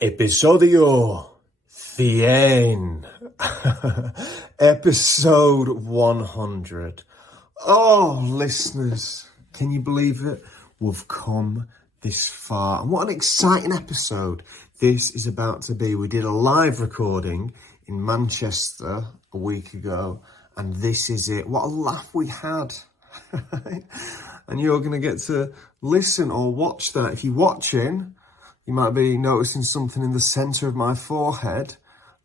Episodio 100. Episode 100. Oh, listeners, can you believe it? We've come this far. And what an exciting episode this is about to be. We did a live recording in Manchester a week ago, and this is it. What a laugh we had. And you're going to get to listen or watch that. If you're watching, you might be noticing something in the centre of my forehead.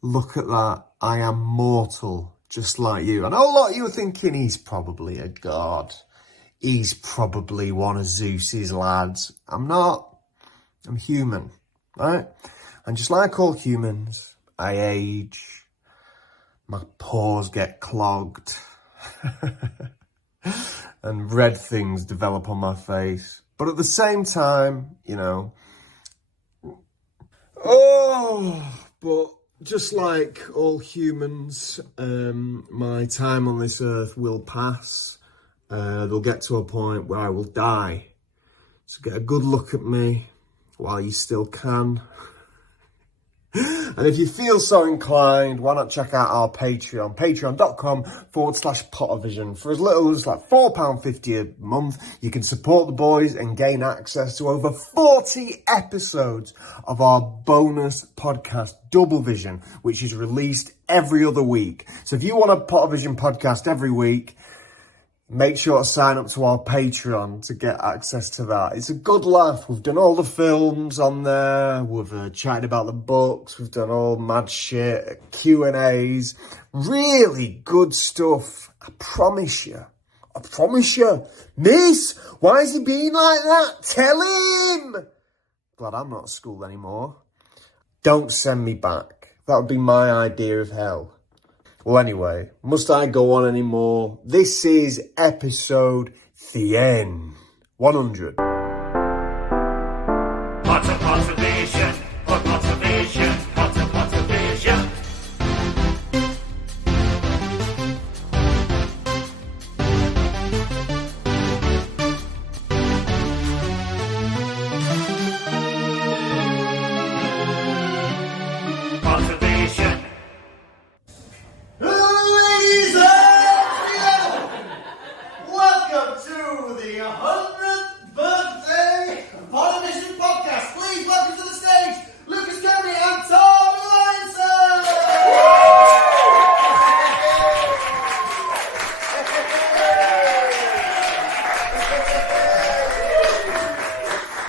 Look at that. I am mortal, just like you. I know a lot of you are thinking he's probably a god. He's probably one of Zeus's lads. I'm not. I'm human, right? And just like all humans, I age. My pores get clogged. And red things develop on my face. But at the same time, you know, but just like all humans, my time on this earth will pass. They'll get to a point where I will die. So get a good look at me while you still can. And if you feel so inclined, why not check out our Patreon, patreon.com/Pottervision. For as little as like £4.50 a month, you can support the boys and gain access to over 40 episodes of our bonus podcast, Double Vision, which is released every other week. So if you want a Pottervision podcast every week, make sure to sign up to our Patreon to get access to that. It's a good laugh. We've done all the films on there. We've chatted about the books. We've done all mad shit, Q&As. Really good stuff. I promise you. Miss, why is he being like that? Tell him. Glad I'm not at school anymore. Don't send me back. That would be my idea of hell. Well, anyway, must I go on anymore? This is episode 100. Pottervision, Pottervision, Pottervision. Pottervision. Ladies and gentlemen, welcome to the 100th birthday Pottervision podcast. Please welcome to the stage Lukas, Kirkby and Tom Lionson.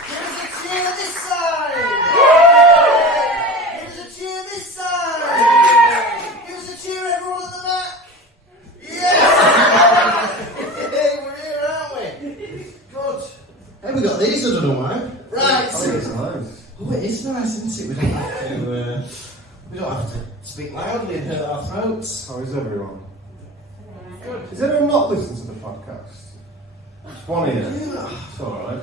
Give us a cheer this side. Give us a cheer this side. Give us a cheer, everyone at the back. Yes! Hey, we're here, aren't we? Good. Hey, we got these, I don't know why. Right. Oh, it's nice. Oh, it is nice, isn't it? We don't have to speak loudly and hurt our throats. How is everyone? Good. Is anyone not listening to the podcast? Just one ear. It's alright.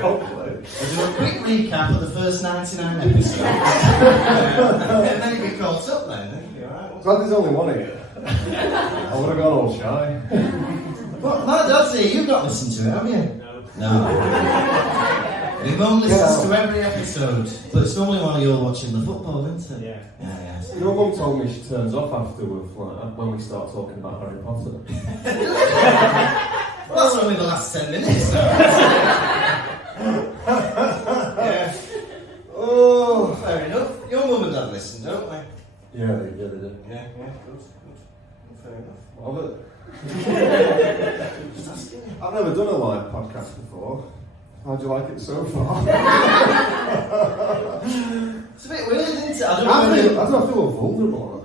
Hopefully. We'll do a quick recap of the first 99 episodes. And then you get caught up then, you'll be alright. Glad there's only one ear. I would have gone all shy. Well, my dad's here, you've not listened to it, have you? No. My mum listens to every episode, but it's normally while you're watching the football, isn't it? Yeah. Your mum told me she turns off afterwards when we start talking about Harry Potter. Well, that's only the last 10 minutes. Yeah. Oh, Fair enough. Your mum and dad listen, don't they? yeah, they did. Yeah, good. Fair enough. Love it. I've never done a live podcast before. How do you like it so far? It's a bit weird, isn't it? I I feel vulnerable.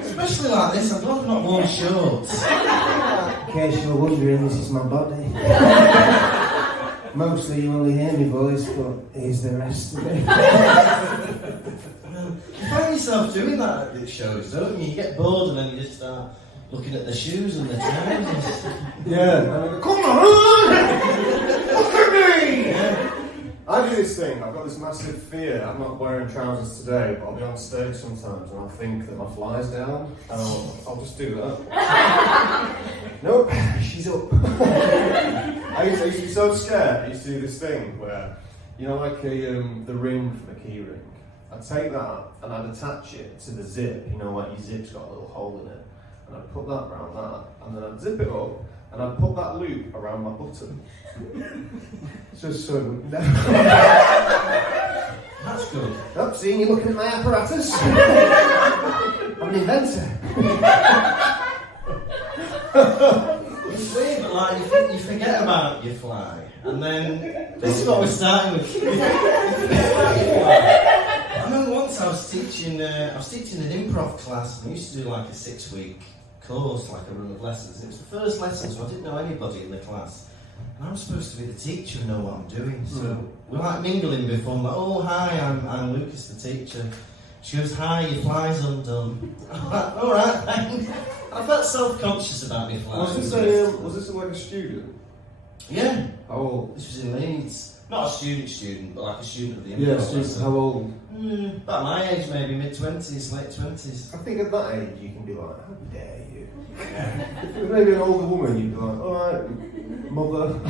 Especially like this, I'm glad I've not worn shorts. In case you were wondering, this is my body. Mostly you only hear my voice, but here's the rest of it. You find yourself doing that at these shows, don't you? You get bored and then you just start looking at the shoes and the trousers. Yeah. Come on! Look at me! Yeah. I do this thing. I've got this massive fear. I'm not wearing trousers today, but I'll be on stage sometimes and I think that my fly's down, and I'll just do that. Nope, she's up. I used to be so scared. I used to do this thing where You know, like the ring for the key ring. I'd take that and I'd attach it to the zip. You know, like your zip's got a little hole in it. And I'd put that around that, and then I'd zip it up, and I'd put that loop around my button. Just so it would never... That's good. Oh, see, you're looking at my apparatus. I'm an inventor. It's weird, but like you forget about your fly, and then this is what we're starting with. You forget about your fly. I remember once I was teaching an improv class, and I used to do like a 6-week course, like a run of lessons. It was the first lesson, so I didn't know anybody in the class. And I was supposed to be the teacher and know what I'm doing. So we're like mingling before. I'm like, oh hi, I'm Lukas, the teacher. She goes, hi, your fly's undone. I'm like, all right, thanks. I felt self-conscious about my fly. Was this like a student? Yeah. How old? This was in Leeds. Not a student, but like a student of the Yeah, improv student. lesson. How old? About my age, maybe mid-20s, late 20s. I think at that age you can be like, how dare you? If it was maybe an older woman, you'd be like, alright, mother.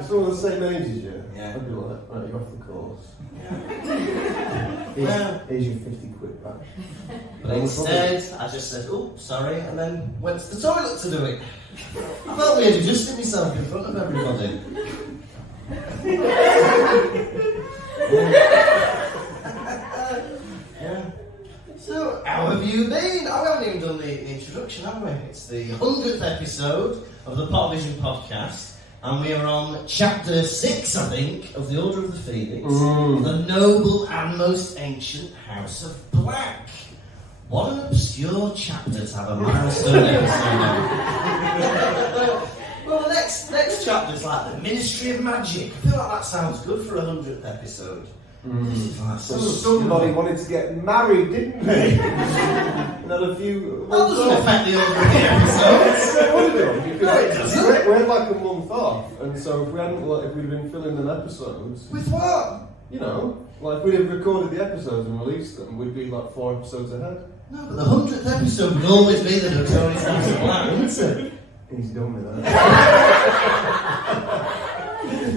It's all the same age as you. Yeah. I'd be like, right, you're off the course. Yeah. Here's your 50 quid back. But instead, I just said, oh, sorry, and then went to the toilet to do it. I felt weird adjusting myself in front of everybody. Yeah. So, how have you been? I haven't even done the introduction, have we? It's the 100th episode of the Pottervision podcast, and we are on chapter 6, I think, of the Order of the Phoenix, the noble and most ancient House of Black. What an obscure chapter to have a milestone episode on. Well, the next chapter is like the Ministry of Magic. I feel like that sounds good for a 100th episode. This is like so Somebody obscure. wanted to get married, didn't they? And had a few... That doesn't affect the order of the episodes. It would have done, because No, it doesn't. we're like a month off, and so if we'd been filling them episodes, With what? you know, like if we'd have recorded the episodes and released them, we'd be like 4 episodes ahead. No, but the 100th episode would always be the Notorious House of Black, wouldn't it? He's done with that.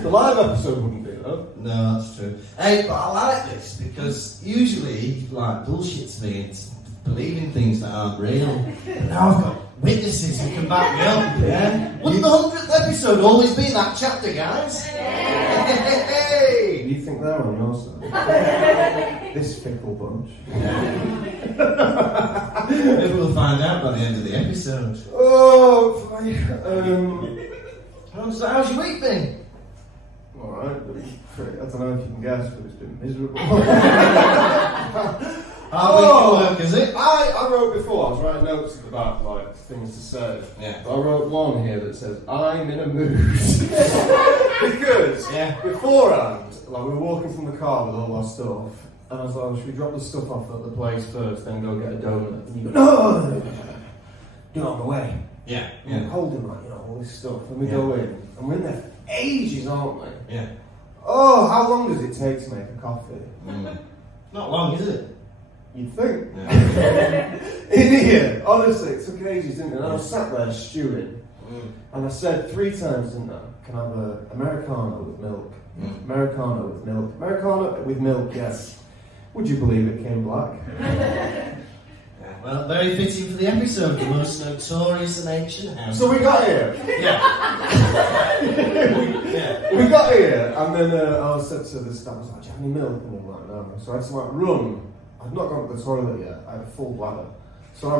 The live episode wouldn't be, though. No, that's true. Hey, but I like this because usually, like, bullshit's me into believing things that aren't real. But now I've got witnesses who can back me up, yeah? Wouldn't the 100th episode always be that chapter, guys? Hey! You think they're on your side? This fickle bunch. Maybe we'll find out by the end of the episode. Oh, So how's your week been? alright, I don't know if you can guess, but it's been miserable. Hard week at work, is it? I wrote before, I was writing notes at the back, like, things to say. Yeah. I wrote one here that says, I'm in a mood. Because, Yeah. beforehand, like, we were walking from the car with all our stuff, and I was like, should we drop the stuff off at the place first, then go get a donut? And you go, no! Do it on the way. Yeah. I'm holding, like, you know, all this stuff, and we go in, and we're in there for ages, aren't we? Yeah. Oh, how long does it take to make a coffee? Not long, is it? You'd think. Yeah. In here, honestly, it took ages, didn't it? And I was sat there stewing, and I said 3 times, didn't I? Can I have an Americano with milk? Americano with milk. Americano with milk, yes. Would you believe it came black? Well, very fitting for the episode, the most notorious and ancient house. So we got here. Yeah. Yeah. We got here, and then I said to the staff, I was like, do you have any milk? And they were like, no. So I had to like run. I'd not gone to the toilet yet. I had a full bladder. So I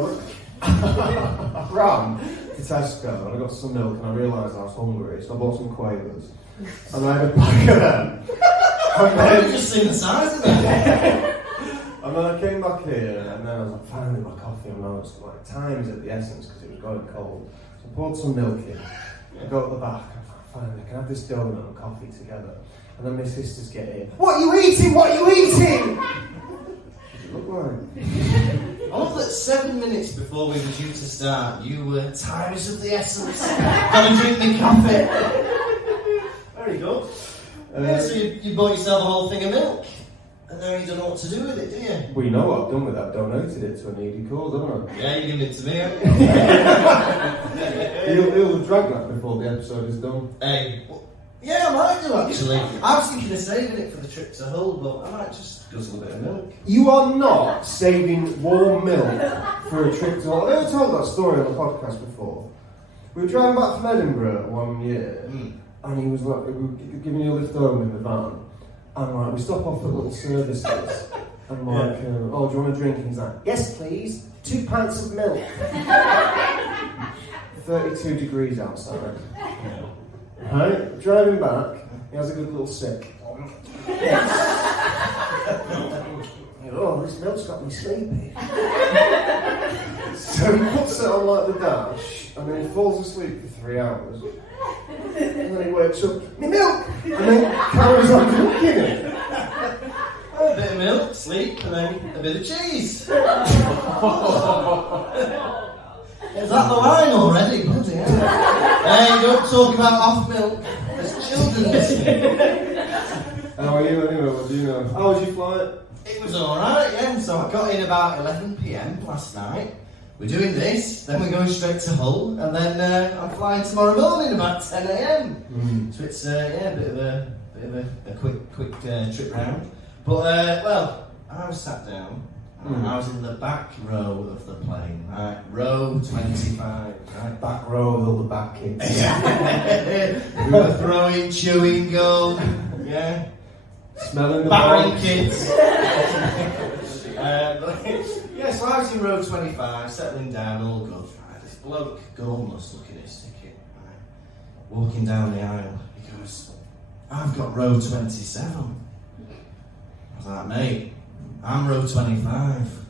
ran to Tesco, and I got some milk, and I realised I was hungry, so I bought some Quavers. And I had a pack of them. And I've then, just seen the size of that. and then I came back here, and then I was like, finally my coffee, and I was like, time is at the essence, because it was going cold. So I poured some milk in, I go at the back, and I was like, finally, I can have this donut and coffee together. And then my sisters get in. What are you eating? What are you eating? What does it look like? I love that 7 minutes before we were due to start, you were time is of the essence. Gotta drink me coffee. Very good. Yeah, so you bought yourself a whole thing of milk, and now you don't know what to do with it, do you? Well, you know what I've done with that. Donated it to a needy cause, haven't I? Yeah, you give it to me. haven't you? You'll have drank that before the episode is done. Hey, Yeah, I might do actually. I was thinking of saving it for the trip to Hull, but I might just guzzle a bit of milk. You are not saving warm milk for a trip to Hull. I've never told that story on the podcast before. We were driving back from Edinburgh one year, and he was like, we were giving you a lift home in the van, and like, we stop off at little services, and like, oh, do you want a drink? And he's like, yes please, 2 pints of milk. 32 degrees outside. Right, driving back, he has a good little sip. Oh, this milk's got me sleepy. So he puts it on like the dash, and then he falls asleep for 3 hours. And then he wakes up, me milk! And then carries on drinking it. A bit of milk, sleep, and then a bit of cheese. Is that the line already? Bloody hell. Hey, don't talk about off milk. There's children listening. How are you anyway? What do you know? How was your flight? It was alright, yeah. So I got in about 11 PM last night. We're doing this, then we're going straight to Hull, and then I'm flying tomorrow morning about 10 AM. So it's a bit of a quick trip round. But well, I was sat down. I was in the back row of the plane, right? Row 25, right? Back row with all the back kids. We were throwing chewing gum, yeah? Smelling the Barring box. kids. Yeah, so I was in row 25, settling down, all good. Right? This bloke, gormless, looking at his ticket, right? Walking down the aisle, he goes, I've got row 27. I was like, mate, I'm row 25,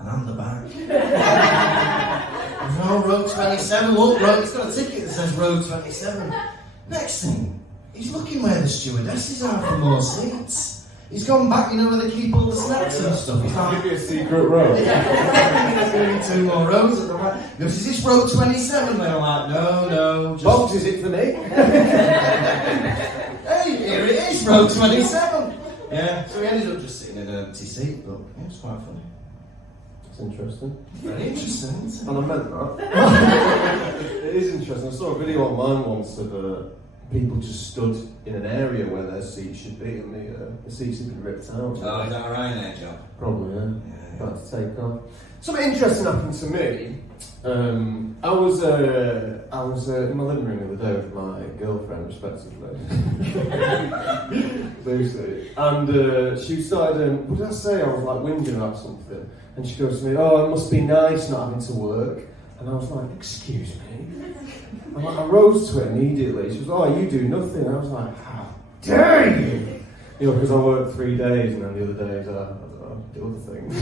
and I'm the back. No, row 27, look, he's got a ticket that says row 27. Next thing, he's looking where the stewardesses are for more seats. He's gone back, you know, where they keep all the snacks and stuff. He's like, Give you a secret row. there's going to be 2 more rows at the right. He goes, is this row 27? And I'm like, no, just... Box, is it for me? Hey, here it is, row 27. Yeah, so we ended up just sitting in an empty seat, but yeah, it was quite funny. It's interesting. Very interesting, isn't it? And I meant that. It is interesting. I saw a video online once of people just stood in an area where their seats should be, and the seats had been ripped out. Oh, is that a Ryanair job? Probably, yeah. Yeah. About to take off. Something interesting happened to me. I was in my living room the other day with my girlfriend, respectively, Lucy, and she started. What did I say? I was like whinging about something, and she goes to me, "Oh, it must be nice not having to work." And I was like, "Excuse me." And I rose to it immediately. She was, "Oh, you do nothing." And I was like, "How dare you?" You know, because I worked 3 days, and then the other days I do other things.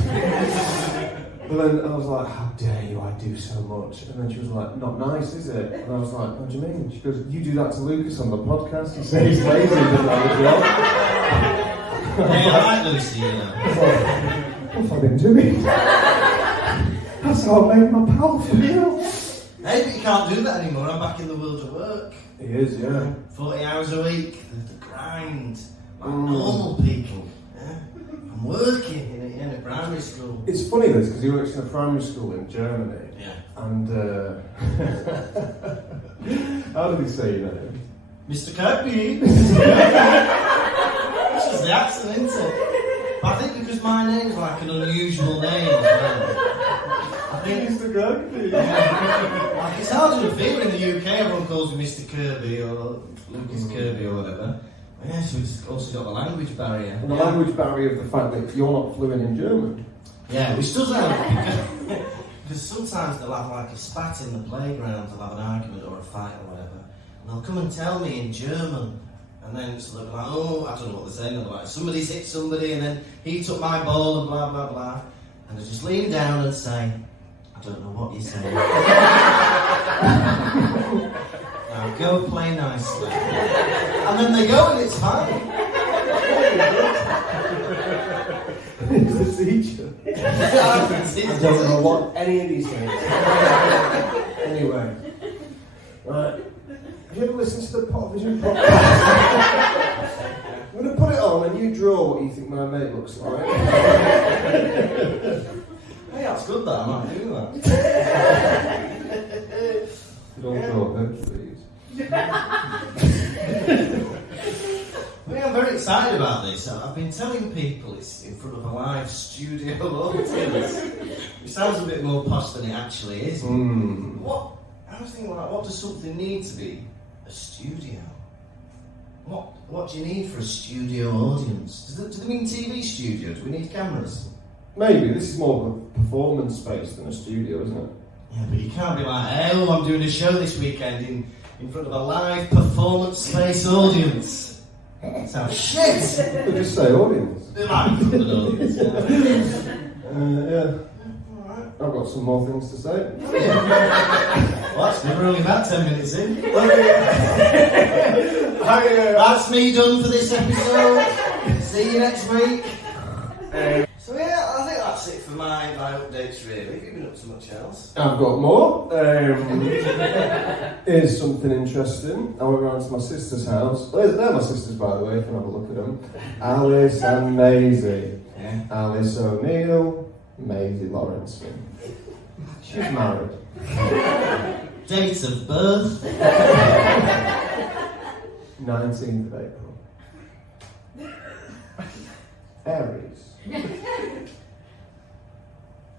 But then I was like, how dare you, I do so much. And then she was like, not nice, is it? And I was like, what do you mean? She goes, you do that to Lukas on the podcast. He said he's lazy, doesn't have a job. Hey, I like Lucy, you know. What have I been doing? That's how I made my pal feel. Hey, but you can't do that anymore. I'm back in the world of work. He is, yeah. 40 hours a week, the grind, like normal people. Yeah? I'm working in a primary school. It's funny this, because he works in a primary school in Germany. Yeah. And, how did he say your name? Mr. Kirkby. This is the accent, isn't it? But I think because my name's like an unusual name as well. I think Mr. Kirkby. like it's hard to feel in the UK. Everyone calls me Mr. Kirkby or Lukas Kirkby or whatever. Yeah, so it's also got the language barrier. And the language barrier of the fact that you're not fluent in German. Yeah, which does help because sometimes they'll have like a spat in the playground, they'll have an argument or a fight or whatever, and they'll come and tell me in German, and then so they'll be like, oh, I don't know what they're saying, they'll be like, somebody's hit somebody, and then he took my ball and blah blah blah, and they just lean down and say, I don't know what you're saying. Now go play nicely. And then they go and it's fine. He's the teacher. I don't know what any of these things. Anyway. Right. Have you ever listened to the Pottervision podcast? I'm going to put it on and you draw what you think my mate looks like. Hey, that's good that, I might do that. Don't draw them, please. I'm very excited about this. I've been telling people it's in front of a live studio audience. It sounds a bit more posh than it actually is. I was thinking, what does something need to be a studio? What do you need for a studio audience? Do they mean TV studio? Do we need cameras? Maybe. This is more of a performance space than a studio, isn't it? Yeah, but you can't be like, oh, I'm doing a show this weekend in front of a live performance space audience. Sounds shit! But just say audience. Live in front of an audience, Yeah. I've got some more things to say. Well, we're only about 10 minutes in. That's me done for this episode. See you next week. So yeah, I think that's it for my updates really. Have you been up to much else? I've got more. Here's something interesting. I went round to my sister's house. They're my sisters, by the way, if you have a look at them. Alice and Maisie. Yeah. Alice O'Neill, Maisie Lawrence. She's married. Date of birth? 19th of April. Aries.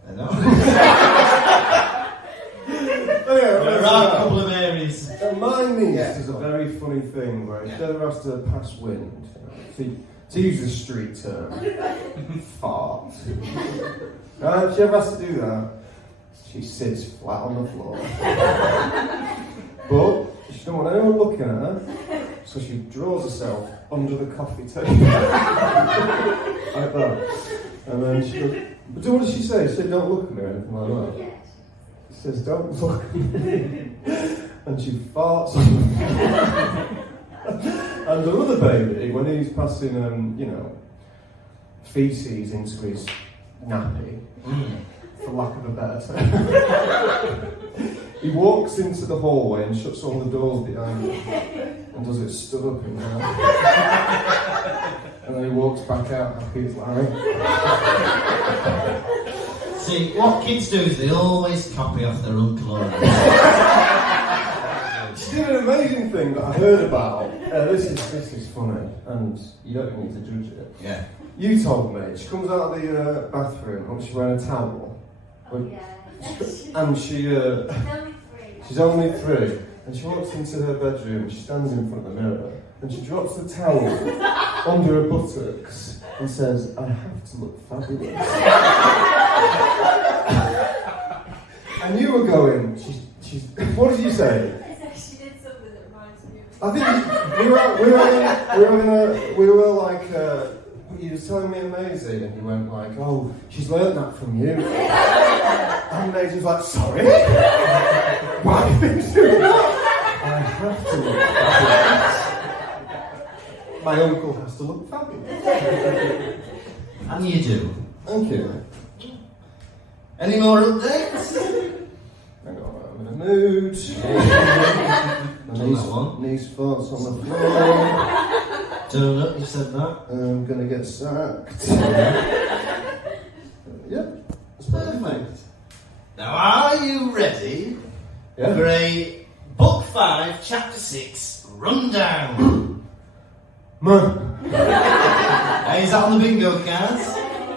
I know. There There are a couple of areas. My niece does a very funny thing where she never has to pass wind. To use the street term, fart. And if she ever has to do that, she sits flat on the floor. But she doesn't want anyone looking at her, so she draws herself under the coffee table. Like that. And then she goes, but what does she say? She said, don't look at me or anything like that. She says, don't look at me. And she farts on the And another baby, when he's passing, feces into his nappy, for lack of a better term, he walks into the hallway and shuts all the doors behind him and does it stood up and down. And then he walks back out happy as Larry. See, what kids do is they always copy off their uncle or She did an amazing thing that I heard about. This is funny, and you don't even need to judge it. Yeah. You told me she comes out of the bathroom and she's wearing a towel. And she's only 3, and she walks into her bedroom. She stands in front of the mirror and she drops the towel under her buttocks and says, "I have to look fabulous." And you were going, she's. What did you say? She did something that reminds me of. I think we were like, you were telling me Maisie, and you went like, oh, she's learnt that from you. And Maisie was like, sorry? Why do you think do that? I have to look fabulous. My uncle has to look fabulous. And you do. Thank you. Any more updates? Hang on, I'm in a mood. My niece farts on the floor. Don't know, you said that. I'm gonna get sacked. Yep. That's perfect. Now, are you ready Yeah. for a Book 5, Chapter 6 rundown? Hey, is that on the bingo cards?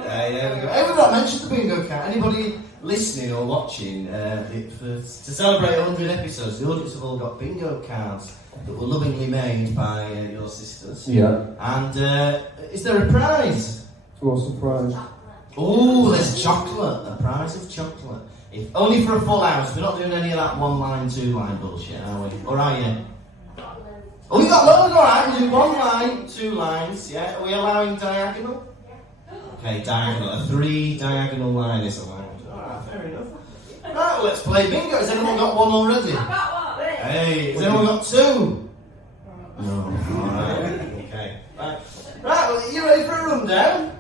Hey, there we go. Hey, we've not mentioned the bingo card. Anybody listening or watching, to celebrate 100 episodes, the audience have all got bingo cards that were lovingly made by your sisters. Yeah. And is there a prize? What surprise? Oh, there's chocolate. A prize of chocolate. If only for a full house. We're not doing any of that 1-line, 2-line bullshit, are we? Or are you? Oh, you got loads, alright. We do 1 line, 2 lines, yeah? Are we allowing diagonal? Okay, diagonal. A 3 diagonal line is allowed. Alright, fair enough. Right, well, let's play bingo. Has anyone got 1 already? I got one. Hey, has anyone got 2? No. Alright, okay. Right, well, you ready for a rundown?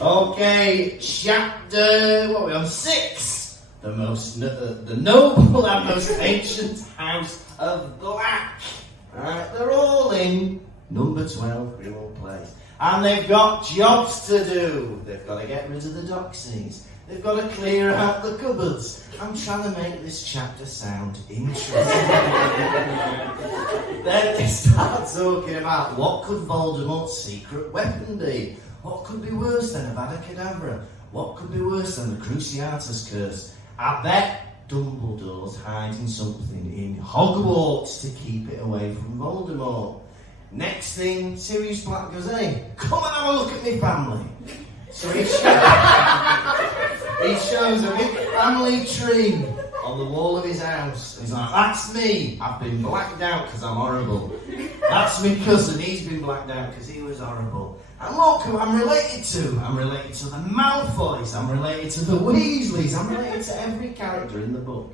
Okay, chapter, what are we on? 6. The noble and most ancient house of Black. Right, they're all in number 12 Greenwald Place. And they've got jobs to do. They've got to get rid of the doxies. They've got to clear out the cupboards. I'm trying to make this chapter sound interesting. Then they start talking about what could Voldemort's secret weapon be? What could be worse than Avada Kedavra? What could be worse than the Cruciatus Curse? I bet Dumbledore's hiding something in Hogwarts to keep it away from Voldemort. Next thing, Sirius Black goes, hey, come and have a look at my family. So he shows a big family tree on the wall of his house. He's like, that's me. I've been blacked out because I'm horrible. That's my cousin. He's been blacked out because he was horrible. And look who I'm related to. I'm related to the Malfoys. I'm related to the Weasleys. I'm related to every character in the book.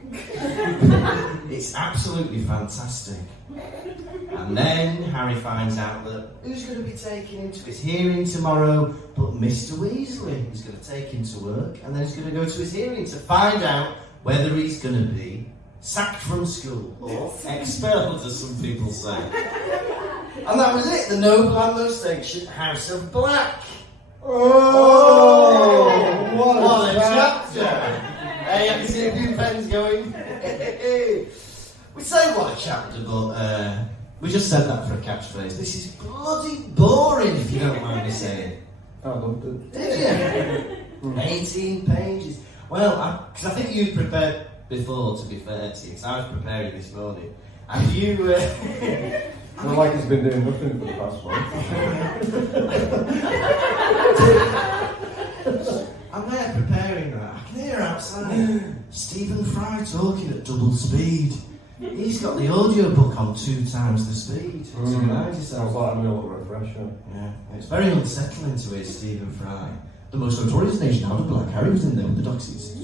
It's absolutely fantastic. And then Harry finds out that who's going to be taking him to his hearing tomorrow but Mr. Weasley. He's going to take him to work and then he's going to go to his hearing to find out whether he's going to be sacked from school or expelled, as some people say. And that was it, the noble and most ancient House of Black. Oh, What a chapter! Hey, I can see a few pens going. We say what a chapter, but we just said that for a catchphrase. This is bloody boring, if you don't mind me saying. I loved it. Did you? 18 pages. Well, because I think you prepared before, to be fair to you, because I was preparing this morning. And you... Not like he's been doing nothing for the past month. I'm there preparing that. I can hear outside Stephen Fry talking at double speed. He's got the audiobook on 2 times the speed. Sounds like a little refresher. Yeah, it's very unsettling to hear Stephen Fry. The most notorious nation out of Black. Harry was in there with the Doxies.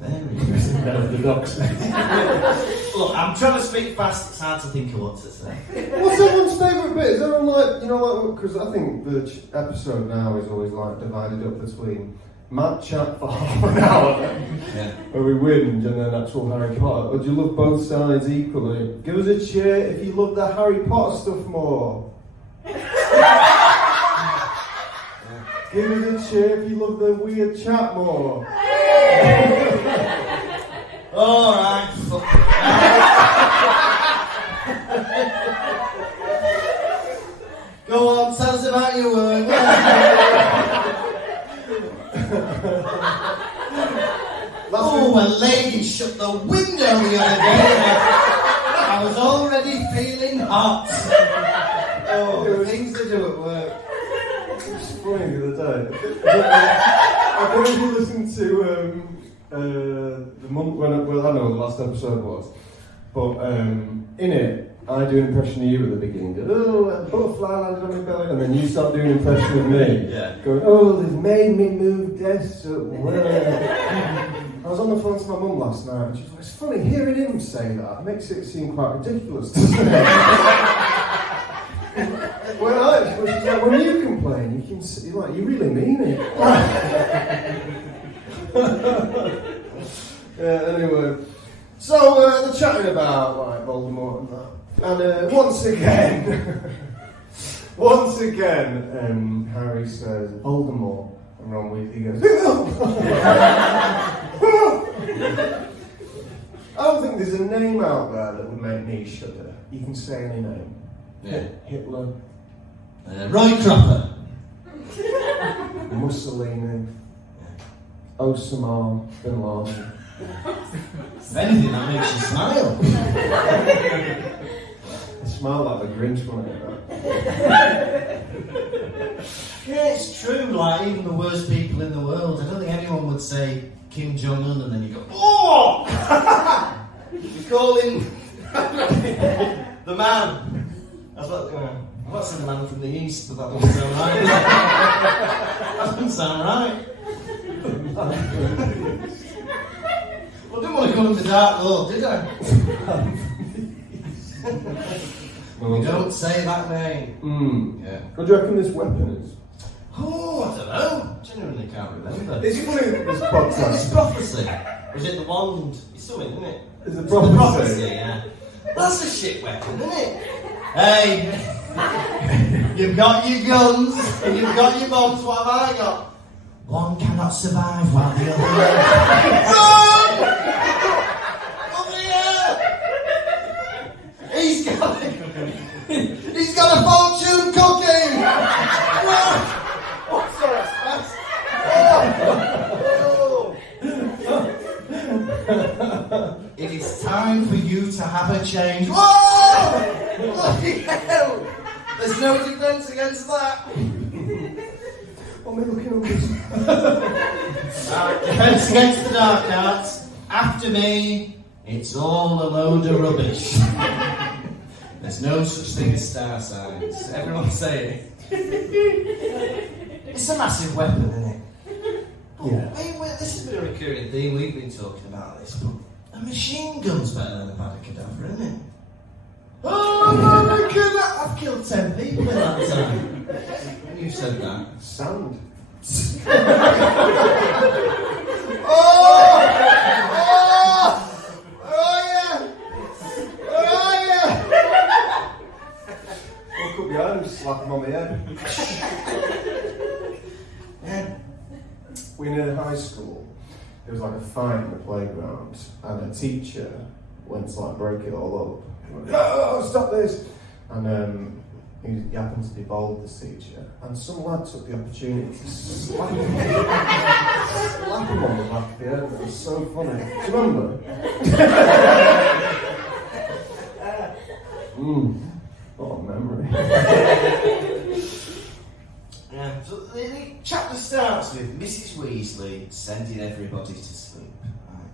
The docs. Look, I'm trying to speak fast, it's hard to think of what to say. What's everyone's favourite bit? Is everyone like, because I think the episode now is always like divided up between mad chat for half an hour, where we whinge, and then actual Harry Potter. Or do you love both sides equally? Give us a cheer if you love the Harry Potter stuff more. Give us a cheer if you love the weird chat more. Alright, fuck it. Go on, tell us about your work. Oh, a lady shut the window the other day. I was already feeling hot. Oh, things to do at work. It's funny the other day. I don't know if you listened to the month when I don't know what the last episode was, but in it I do an impression of you at the beginning. Go, oh, a butterfly landed on my belly, and then you start doing an impression of me. Yeah. Going, oh, they've made me move desks at work. I was on the phone to my mum last night, and she was like, it's funny hearing him say that. It makes it seem quite ridiculous, doesn't it? Well, she's like, when you complain, you really mean it. Yeah, anyway. So, they're chatting about, like, Voldemort and that. And once again, Harry says, Voldemort. And Ron Weasley goes, I don't think there's a name out there that would make me shudder. You can say any name. Yeah. Hitler. Roy Cropper. Mussolini. Osama Bin Laden. If anything, that makes you smile. I smile like the Grinch when I get that. Yeah, it's true, like, even the worst people in the world, I don't think anyone would say Kim Jong-un and then you go, oh! You call him the man. I'm not saying the man from the east, but that doesn't sound right. That doesn't sound right. Well, I didn't want to call him the Dark Lord, did I? We don't say that name. Yeah. What do you reckon this weapon is? Oh, I don't know. Genuinely can't remember. It's funny that this Is it podcast. this prophecy? Or is it the wand? It's something, isn't it? It's a The prophecy. prophecy, yeah. That's a shit weapon, isn't it? Hey, you've got your guns, and you've got your bombs, what have I got? One cannot survive while the other... Run! Over here! He's got a fortune cookie! Run! Oh, sorry, that's It is time for you to have a change. Whoa! Bloody hell! There's no defence against that. What am I looking at this? Defence against the dark arts. After me, it's all a load of rubbish. There's no such thing as star signs. Everyone say it. It's a massive weapon, isn't it? Yeah. Hey, well, this has been a recurring theme. We've been talking about this, but a machine gun's better than a cadaver, isn't it? Oh my God! I've killed 10 people in that time. When you said that. Sand. Oh yeah! Woke up behind him, slap him on the head. Yeah. We were in high school. There was like a fight in the playground, and a teacher went to like break it all up. He went, "Oh, stop this!" And he happened to be bald, this teacher, and some lad took the opportunity to slap him, slap him on the back of the head. It was so funny. Do you remember? What a memory. Yeah. So the chapter starts with Mrs. Weasley sending everybody to sleep. Right.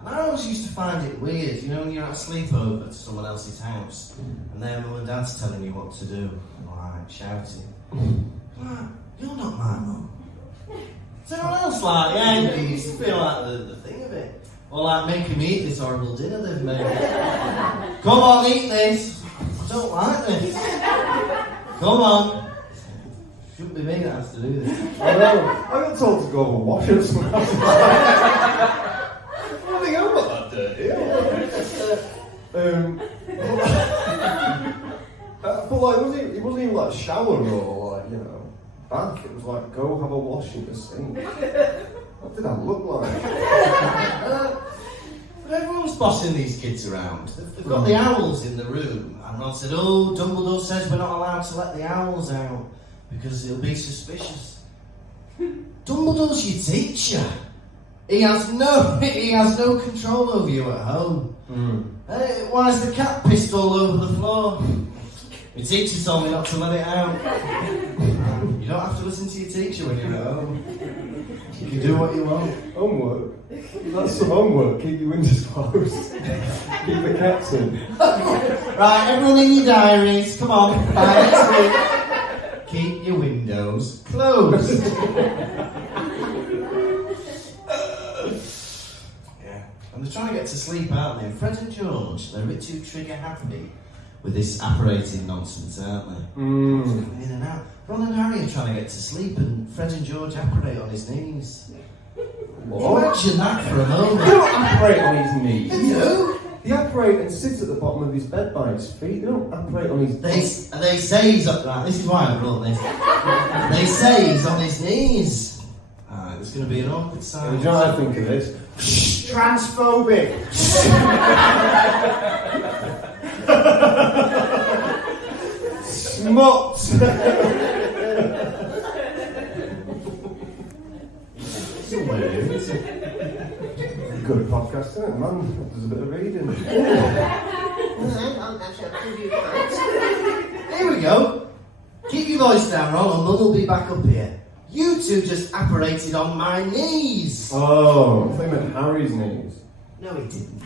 And I always used to find it weird, you know, when you're at a sleepover to someone else's house, and their mum and dad's telling you what to do, and like shouting, like, "You're not my mum." So everyone else like, yeah, you used to feel like the thing of it. Or like making me eat this horrible dinner they've made. Come on, eat this. I don't like this. Come on. Shouldn't be me that has to do this. I know. I got told to go and wash it some. I think I'm not that dirty. But like, it wasn't even like a shower or like, you know, bath. It was like, go have a wash in the sink. What did that look like? But everyone's bossing these kids around. They've got the owls in the room, and Ron said, "Oh, Dumbledore says we're not allowed to let the owls out because it'll be suspicious." Dumbledore's your teacher. He has no control over you at home. Hey, why is the cat pissed all over the floor? My teacher told me not to let it out. You don't have to listen to your teacher when you're at home. You can do what you want. Homework? That's some homework. Keep your windows closed. Keep the cats in. Right, everyone in your diaries, come on, by next week. Keep your windows closed. Yeah, and they're trying to get to sleep, aren't they? And Fred and George, they're a bit too trigger happy with this apparating nonsense, aren't they? Coming in and out. Ron and Harry are trying to get to sleep, and Fred and George apparate on his knees. What? Imagine that for a moment. They don't apparate on his knees. They do. They apparate and sit at the bottom of his bed by his feet. They don't apparate on his... They say he's up. Right, this is why I brought this. They say he's on his knees. Alright, there's going to be an awkward You silence. know what I think of this? Transphobic! Smut! Good podcast, isn't it, man? There's a bit of reading. Here we go. Keep your voice down, Ron, and Mum will be back up here. You two just apparated on my knees. Oh, I think I meant Harry's knees. No, he didn't.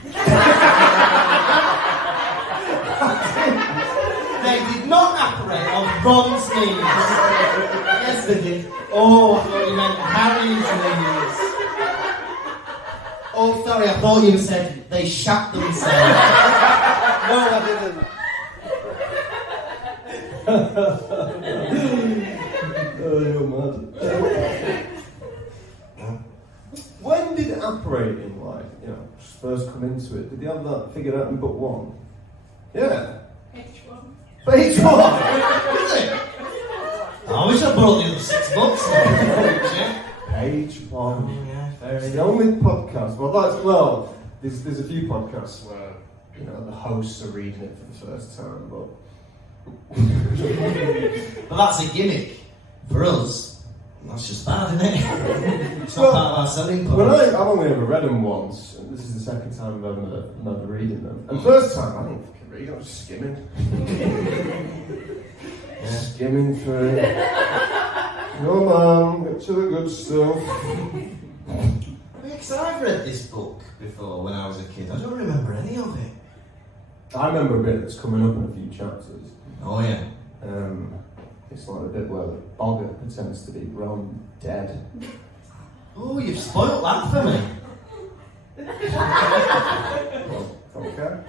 They did not apparate on Ron's knees. Yes, they did. Oh, I thought you meant Harry's knees. Oh, sorry, I thought you said they shat themselves. No, I didn't. Oh, you're mad. When did apparating, like, you know, first come into it? Did they have that figured out in book 1? Yeah. H1. Page 1? Is it? I wish I brought the other 6 books. Yeah. page one. Yeah, fair It's the enough. only podcast. There's a few podcasts where the hosts are reading it for the first time, but But that's a gimmick. For us, that's just bad, isn't it? It's not part of our selling point. I've only ever read them once, and this is the second time I've ever reading them. And first time I didn't fucking read, I was just skimming. Skimming through. Come on, get to the good stuff. Because I've read this book before when I was a kid. I don't remember any of it. I remember a bit that's coming up in a few chapters. Oh yeah. It's like the bit where the boggart pretends to be grown dead. Oh, you've spoilt that for me. Well, don't care.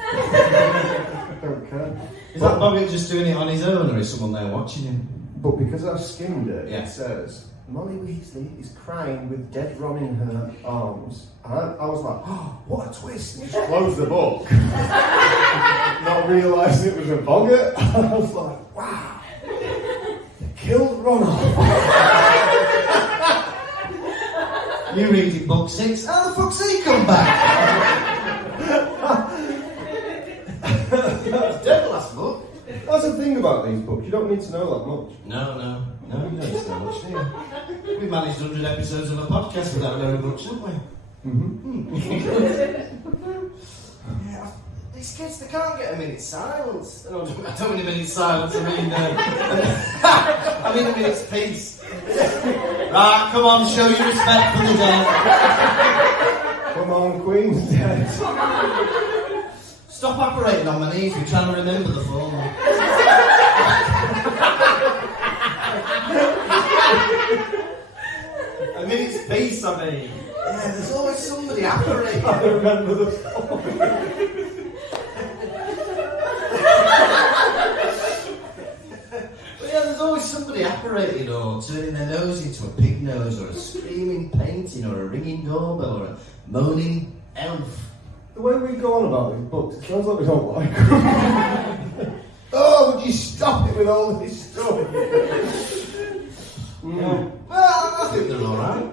Don't care. Is that Boggart just doing it on his own, or is someone there watching him? But because I've skimmed it, Yeah. it says Molly Weasley is crying with dead Ron in her arms. And I was like, oh, what a twist! And just closed the book, not realising it was a boggart. I was like, wow, they killed Ron off. You reading book 6? How the fuck's he come back? That was dead last book. That's the thing about these books, you don't need to know that much. No, you don't know so much, do you? We managed 100 episodes of a podcast without knowing much, didn't we? Yeah, these kids, they can't get a minute's silence. No, I don't mean a minute's silence, I mean a minute's peace. Right, come on, show your respect for the dead. Come on, Queen's dead. Stop operating on my knees, we're trying to remember the formula. A minute's peace, I mean. Yeah, there's always somebody operating. I remember the formula. Yeah, there's always somebody apparating or turning their nose into a pig nose or a screaming painting or a ringing doorbell or a moaning elf. The way we go on about these books, it sounds like we don't like them. Oh, would you stop it with all this stuff? Yeah. Well, I think they're alright.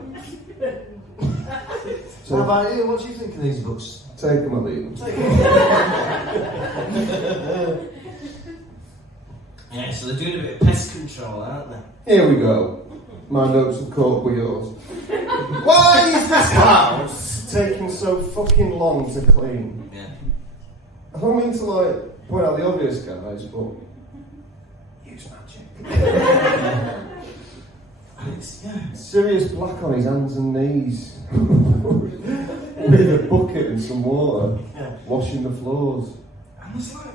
So, How about you? What do you think of these books? take them or leave them. Yeah, so they're doing a bit of pest control, aren't they? Here we go. My notes have caught up with yours. Why is this house taking so fucking long to clean? Yeah. I don't mean to point out the obvious, guys, but use magic. And it's, yeah. Sirius Black on his hands and knees with a bucket and some water, Yeah. washing the floors. And there's like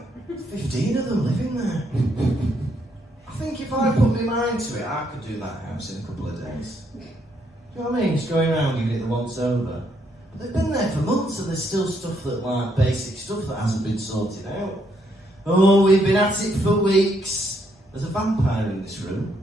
15 of them living there. I think if I put my mind to it, I could do that house in a couple of days. Do you know what I mean? Just going around giving it the once over. But they've been there for months and there's still stuff that, like, basic stuff that hasn't been sorted out. Oh, we've been at it for weeks. There's a vampire in this room.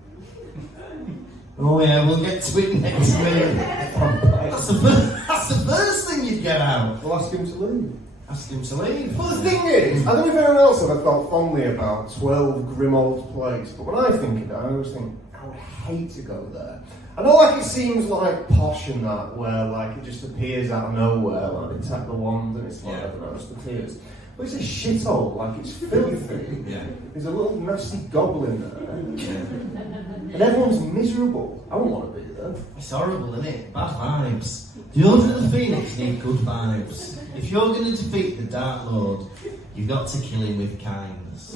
Oh yeah, we'll get to it next week. That's the first thing you'd get out. We'll ask him to leave. Ask him to leave. Well, the thing is, I don't know if anyone else ever felt fondly about 12 Grimmauld Place, but when I think of it, I always think, I would hate to go there. I know, like, it seems like posh and that, where, like, it just appears out of nowhere, like, they tap the wand and it's like, I don't know, just appears. But it's a shithole, like, it's filthy. Yeah. There's a little nasty goblin there. Yeah. And everyone's miserable. I wouldn't want to be there. It's horrible, isn't it? Bad vibes. The Order of the Phoenix need good vibes. If you're going to defeat the Dark Lord, you've got to kill him with kindness.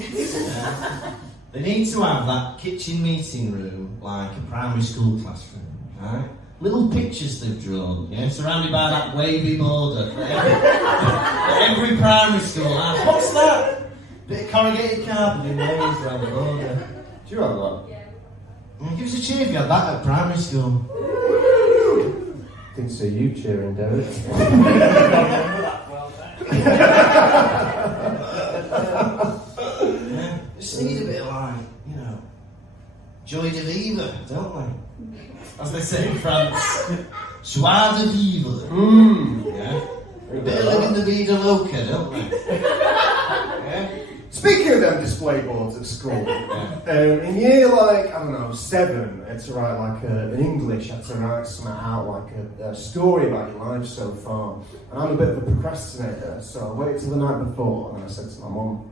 They need to have that kitchen meeting room like a primary school classroom, right? Little pictures they've drawn, yeah, surrounded by that wavy border that every primary school has. What's that? Bit of corrugated cardboard in waves around the border. Do you have that? Give us a cheer if you had that at primary school. Didn't see you cheering, Derek. Yeah, just need a bit of like, joy de vivre, don't we? As they say in France, joie de vivre. Yeah, a bit of living the vida loca, don't we? Yeah, Speaking of them display boards at school, in year like, I don't know, 7, I had to write like an English, I had to write something out like a story about your life so far. And I'm a bit of a procrastinator, so I waited till the night before and then I said to my mum,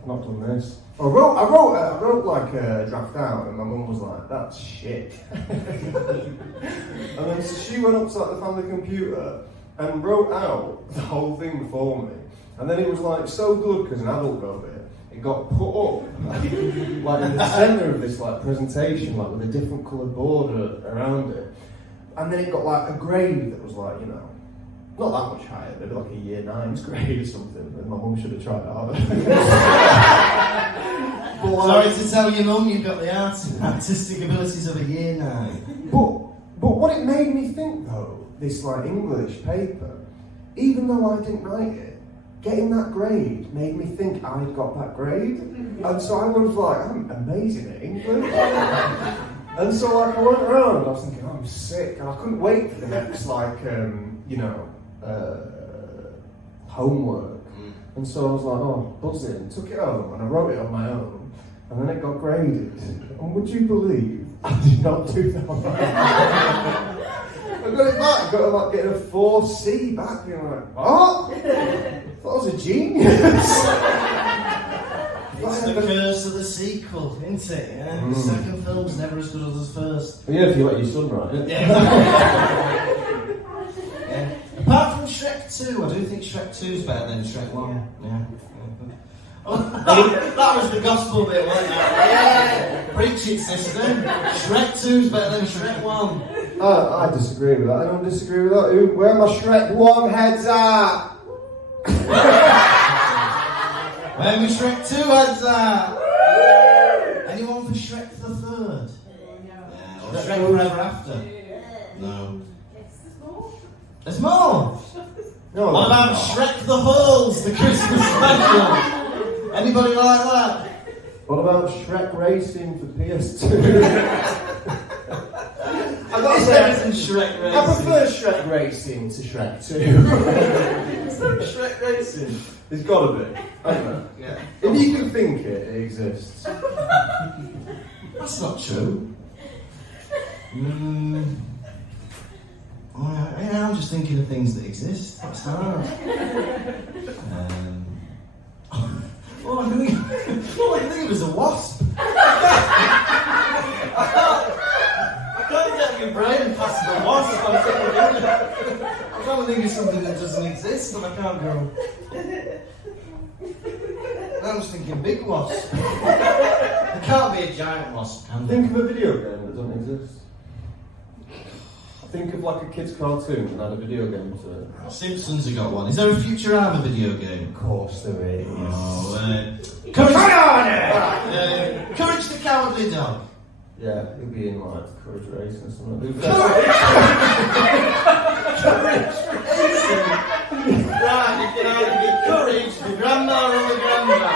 I've not done this. I wrote like a draft out and my mum was like, that's shit. And then so she went up to like, the family computer and wrote out the whole thing before me. And then it was like so good because an adult wrote it. It got put up like in the centre of this like presentation, like with a different coloured border around it. And then it got like a grade that was like, you know, not that much higher, maybe like a year 9's grade or something. And my mum should have tried harder. Sorry to tell your mum you've got the artistic abilities of a year 9. But what it made me think though, this like English paper, even though I didn't write it, getting that grade made me think I'd got that grade. And so I was like, I'm amazing at English. And so like I went around and I was thinking, oh, I'm sick. And I couldn't wait for the next like, homework. And so I was like, oh, buzzing. Took it home and I wrote it on my own. And then it got graded. And would you believe I did not do that? I got it back. I got it like getting a 4C back. Being like, what? I thought I was a genius. It's the curse of the sequel, isn't it? Yeah? The second film's never as good as the first. Yeah, if you let your son write it. Yeah. Apart from Shrek 2, I do think Shrek 2 is better than Shrek 1. Yeah. Oh, that was the gospel bit, wasn't it? Yeah! Preach it, sister. Shrek 2 is better than Shrek 1. I disagree with that. Anyone disagree with that? Where my Shrek 1 heads at? Where my Shrek 2 heads at? Anyone for Shrek the Third? Yeah. Or Shrek Forever After? No. There's more! No, What about Shrek the Halls, the Christmas special? Anybody like that? What about Shrek Racing for PS2? I've got to It's say, better than Shrek Racing. I prefer Shrek Racing to Shrek 2. Shrek Racing. There's got to be. I don't know. Yeah. If you can think it, it exists. That's not true. Yeah, I'm just thinking of things that exist. That's hard. All I can think of is a wasp. I can't get my brain past the wasp. I'm trying to think of something that doesn't exist, and I can't go. I'm just thinking big wasp. There can't be a giant wasp, can there? Think of a video game that doesn't exist. Think of like a kid's cartoon and add a video game to it. Simpsons have got one. Is there a Futurama video game? Of course there is. Oh, Come on! Courage the Cowardly Dog. Yeah, he'll be in like Courage Racing or something. Courage Racing. Right, you can either be Courage, the grandma or the grandma.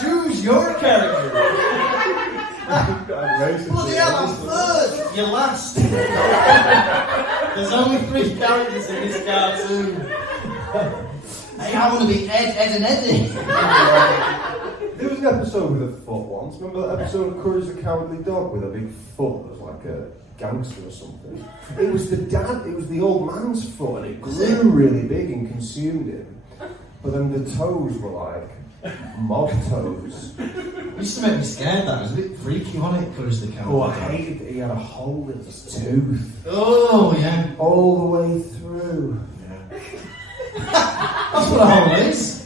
Choose your character. Bloody hell, I'm third. You're last. There's only 3 characters in this cartoon. Hey, I want to be Ed, and Eddie. There was an episode with a foot once. Remember that episode of Courage the Cowardly Dog with a big foot that was like a gangster or something? It was the old man's foot and it grew really big and consumed him. But then the toes were like mob toes. It used to make me scared, that. It was a bit freaky, wasn't it? Courage the Cowardly Oh, I Dog. hated that he had a hole in his tooth. Oh, yeah. All the way through. That's what a hole is.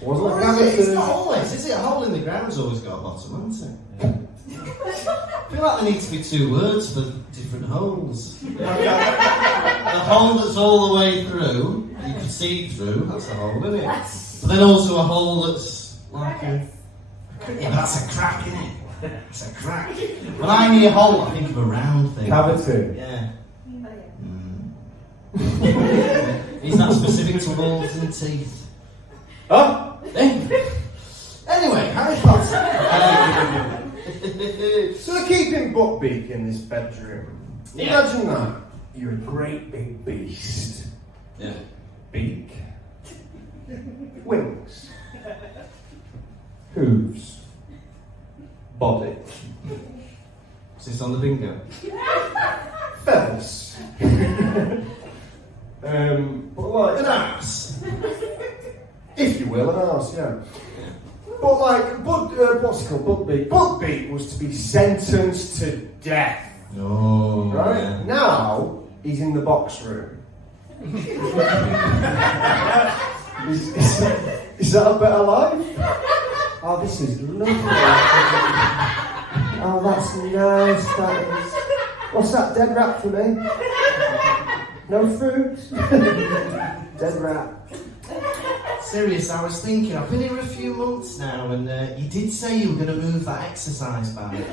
Wasn't Or it? is it? It's not always, is it? A hole in the ground's always got a bottom, hasn't it? I feel like there needs to be 2 words for different holes. The hole that's all the way through, you can see through, that's a hole, isn't it? But then also a hole that's like a... Yeah, but that's a crack, isn't it? It's a crack. When I hear hole, I think of a round thing. Cavity. Yeah. Is that specific to walls and teeth? Huh? Anyway, Harry Potter. So to keep him Buckbeak in this bedroom, imagine that. You're a great big beast. Yeah. Beak. hooves, body, Is this on the bingo? face. But like An ass. if you will, an arse, yeah. But like, what's it called? Buckbeak. Buckbeak was to be sentenced to death, Oh, right? yeah. Now he's in the box room. Is that a better life? Oh, this is lovely. Oh, that's nice. That is. What's that? Dead rat for me? No fruit? Dead rat. Serious, I was thinking, I've been here a few months now, and you did say you were going to move that exercise bag.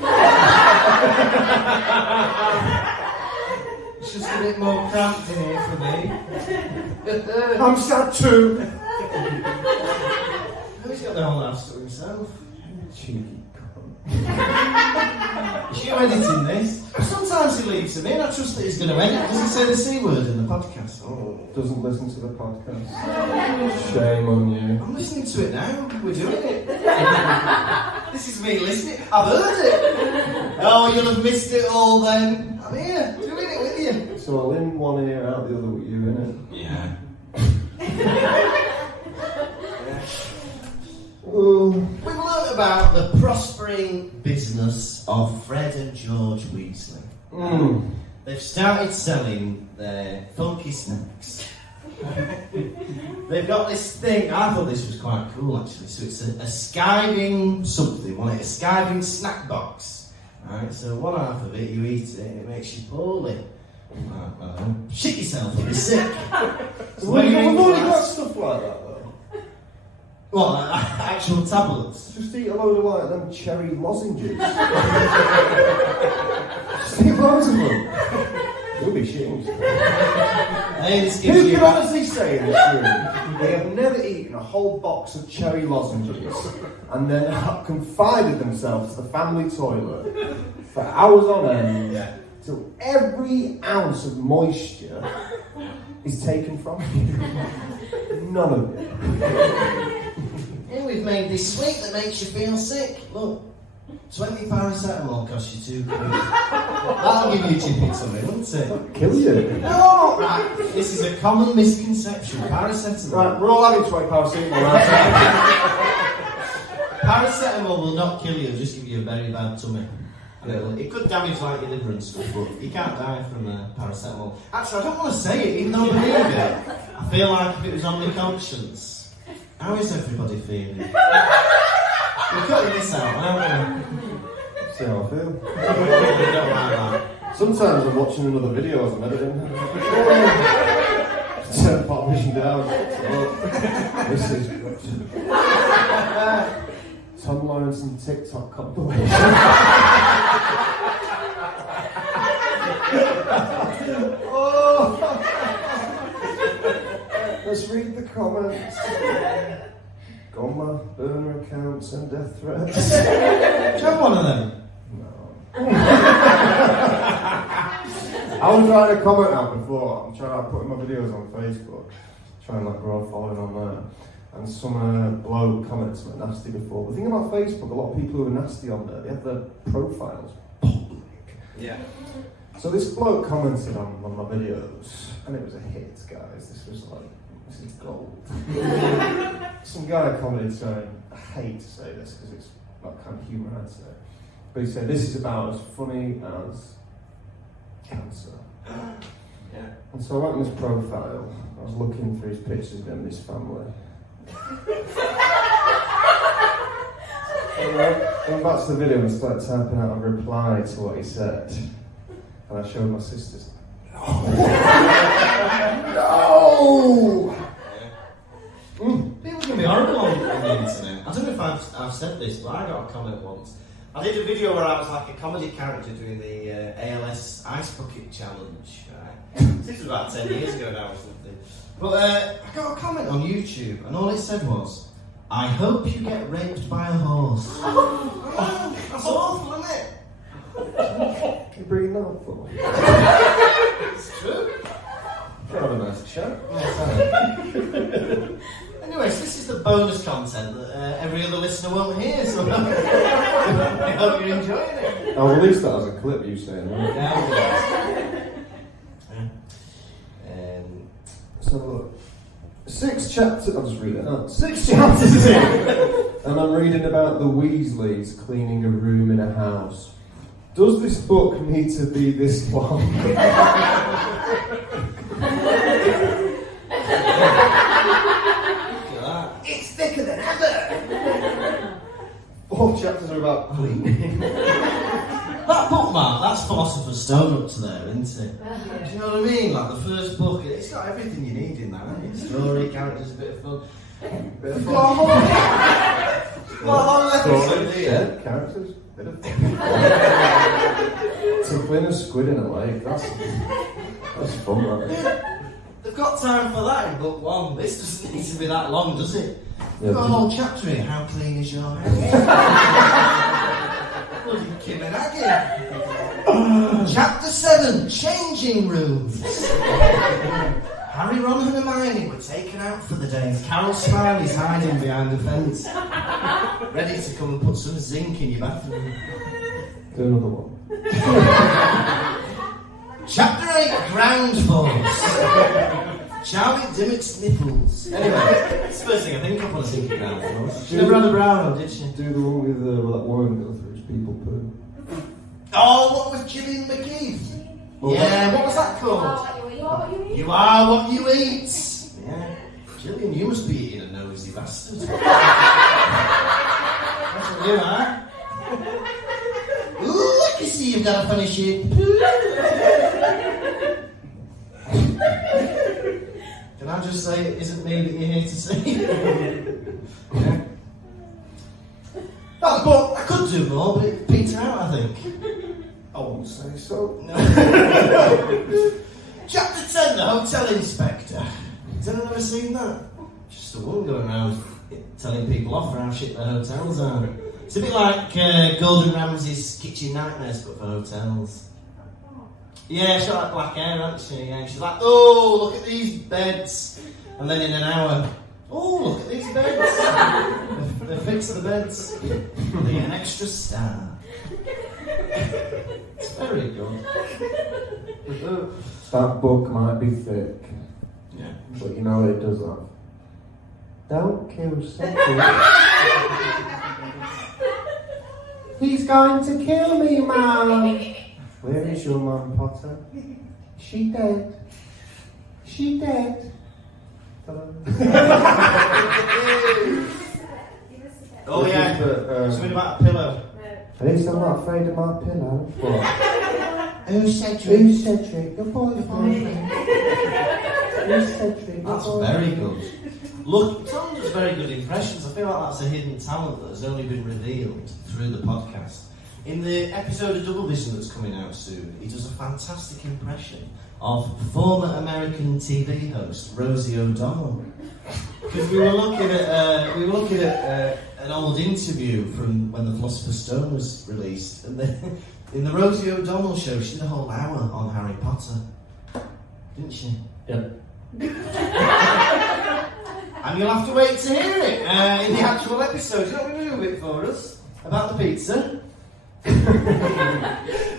It's just a bit more cramped in here for me. I'm sad too. He's got the whole house to himself. Cheeky Is you editing this? Sometimes he leaves them in. I trust that he's going to edit. Does he say the C word in the podcast? Oh. doesn't listen to the podcast. Shame on you. I'm listening to it now. We're doing it. This is me listening. I've heard it. Oh, you'll have missed it all then. I'm here, doing it with you. So I'll in one ear, out the other with you, innit? Yeah. We've learned about the prospering business of Fred and George Weasley. They've started selling their funky snacks. They've got this thing, I thought this was quite cool actually, so it's a skiving something, wasn't it? A skiving snack box. Right, so one half of it, you eat it, it makes you poorly. Well, shit yourself, you'll be sick. So when We've you're in already got class- stuff like that though. What, like actual tablets? Just eat a load of like them cherry lozenges. Just eat loads of them. You'll be shitting. Hey, this Who gives you can honestly say in this room they have never eaten a whole box of cherry lozenges and then have confided themselves to the family toilet for hours on end till every ounce of moisture is taken from you? None of it. Yeah, we've made this sweet that makes you feel sick. Look, 20 paracetamol costs you £2. That'll give you a chippy tummy, wouldn't it? Kill you. No! Right, this is a common misconception. Paracetamol. Right, we're all having 20 paracetamol, right? Paracetamol will not kill you, it'll just give you a very bad tummy. And it could damage like your liver and stuff, but you can't die from paracetamol. Actually, I don't want to say it, even though I believe it. I feel like if it was on my conscience. How is everybody feeling? We're cutting this out, aren't we? See how I feel. We don't like that. Sometimes I'm watching another video as I'm editing. Turn Pottervision down. Oh, this is good. Tom Lawrence and TikTok compilation. Oh. Let's read the comments. Go on my burner accounts and death threats. Do you have one of them? No. I was trying to comment out before. I'm trying to put my videos on Facebook, trying like grow a following on there. And some bloke commented something nasty before. The thing about Facebook, a lot of people who are nasty on there, they have their profiles public. Yeah. So this bloke commented on my videos, and it was a hit, guys. This is gold. Some guy commented saying, I hate to say this because it's not kind of humour I'd say, but he said, this is about as funny as cancer. Yeah. And so I went on his profile, I was looking through his pictures of him and his family. And I went back to the video and started typing out a reply to what he said. And I showed my sisters. No! People can be horrible on the internet. I don't know if I've said this, but I got a comment once. I did a video where I was like a comedy character doing the ALS Ice Bucket Challenge. Right? This was about 10 years ago now or something. But I got a comment on YouTube, and all it said was, I hope you get raped by a horse. That's awful, isn't it? Can you bring that up for me? It's true. Have a nice chat. Anyways, this is the bonus content that every other listener won't hear, so I hope you're enjoying it. I'll release that as a clip, you saying that. Yeah. So, 6 chapters, I'll just read it out. 6 chapters in, and I'm reading about the Weasleys cleaning a room in a house. Does this book need to be this long? It's thicker than ever. 4 chapters are about cleaning. That bookmark, that's Philosopher's Stone up to there, isn't it? Do you know what I mean? Like the first book, it's got everything you need in that, hasn't it? Story, characters, a bit of fun. Bit of fun. Well, a long episode here. Yeah, characters, bit of fun. Tickling a squid in a lake, that's fun, right? They've got time for that in book 1. This doesn't need to be that long, does it? Yeah, We've got a whole chapter here. How clean is your house? Bloody Kim and Aggie. Chapter 7, changing rooms. Harry, Ron and Hermione were taken out for the day. Carol Smiley's hiding behind the fence, ready to come and put some zinc in your bathroom. Do another one. Chapter 8, ground force. Charlie Dimmock's nipples. Anyway, it's the first thing I think of when I think of ground force. She never had a brown one, did she? Do the one with where that worm goes through his people poo. Oh, what was Gillian McKeith? Well, Yeah, what was that You are called? what you eat. You are what you eat. Yeah. Gillian, you must be eating a nosy bastard. That's what you are. Ooh, I can see you've got a funny shape. Can I just say it isn't me that you're here to see? Yeah. That book, I could do more, but it petered out, I think. I won't say so. No. Chapter 10, the Hotel Inspector. Has anyone ever seen that? Just a woman going around telling people off for how shit their hotels are. It's a bit like Gordon Ramsay's Kitchen Nightmares, but for hotels. Yeah, she's got like black hair, hasn't she? Yeah, she's like, oh, look at these beds. And then in an hour, oh, look at these beds. They're fixed the beds. They're an extra star. It's very good. That book might be thick, Yeah. but you know what it does have? Don't kill something. He's going to kill me, Mum. Where is your Mum, Potter? She dead. She dead. Oh yeah, something about a pillow. At least I'm not afraid of my pillow. What? Who's Cedric? Who's Cedric? Your boyfriend. Who's Cedric? That's very good. Look, Tom does very good impressions. I feel like that's a hidden talent that has only been revealed through the podcast. In the episode of Double Vision that's coming out soon, he does a fantastic impression of former American TV host Rosie O'Donnell. Because we were looking at an old interview from when the Philosopher's Stone was released, and then in the Rosie O'Donnell show, she did a whole hour on Harry Potter, didn't she? Yeah. And you'll have to wait to hear it in the actual episode. You're not going to do it for us about the pizza.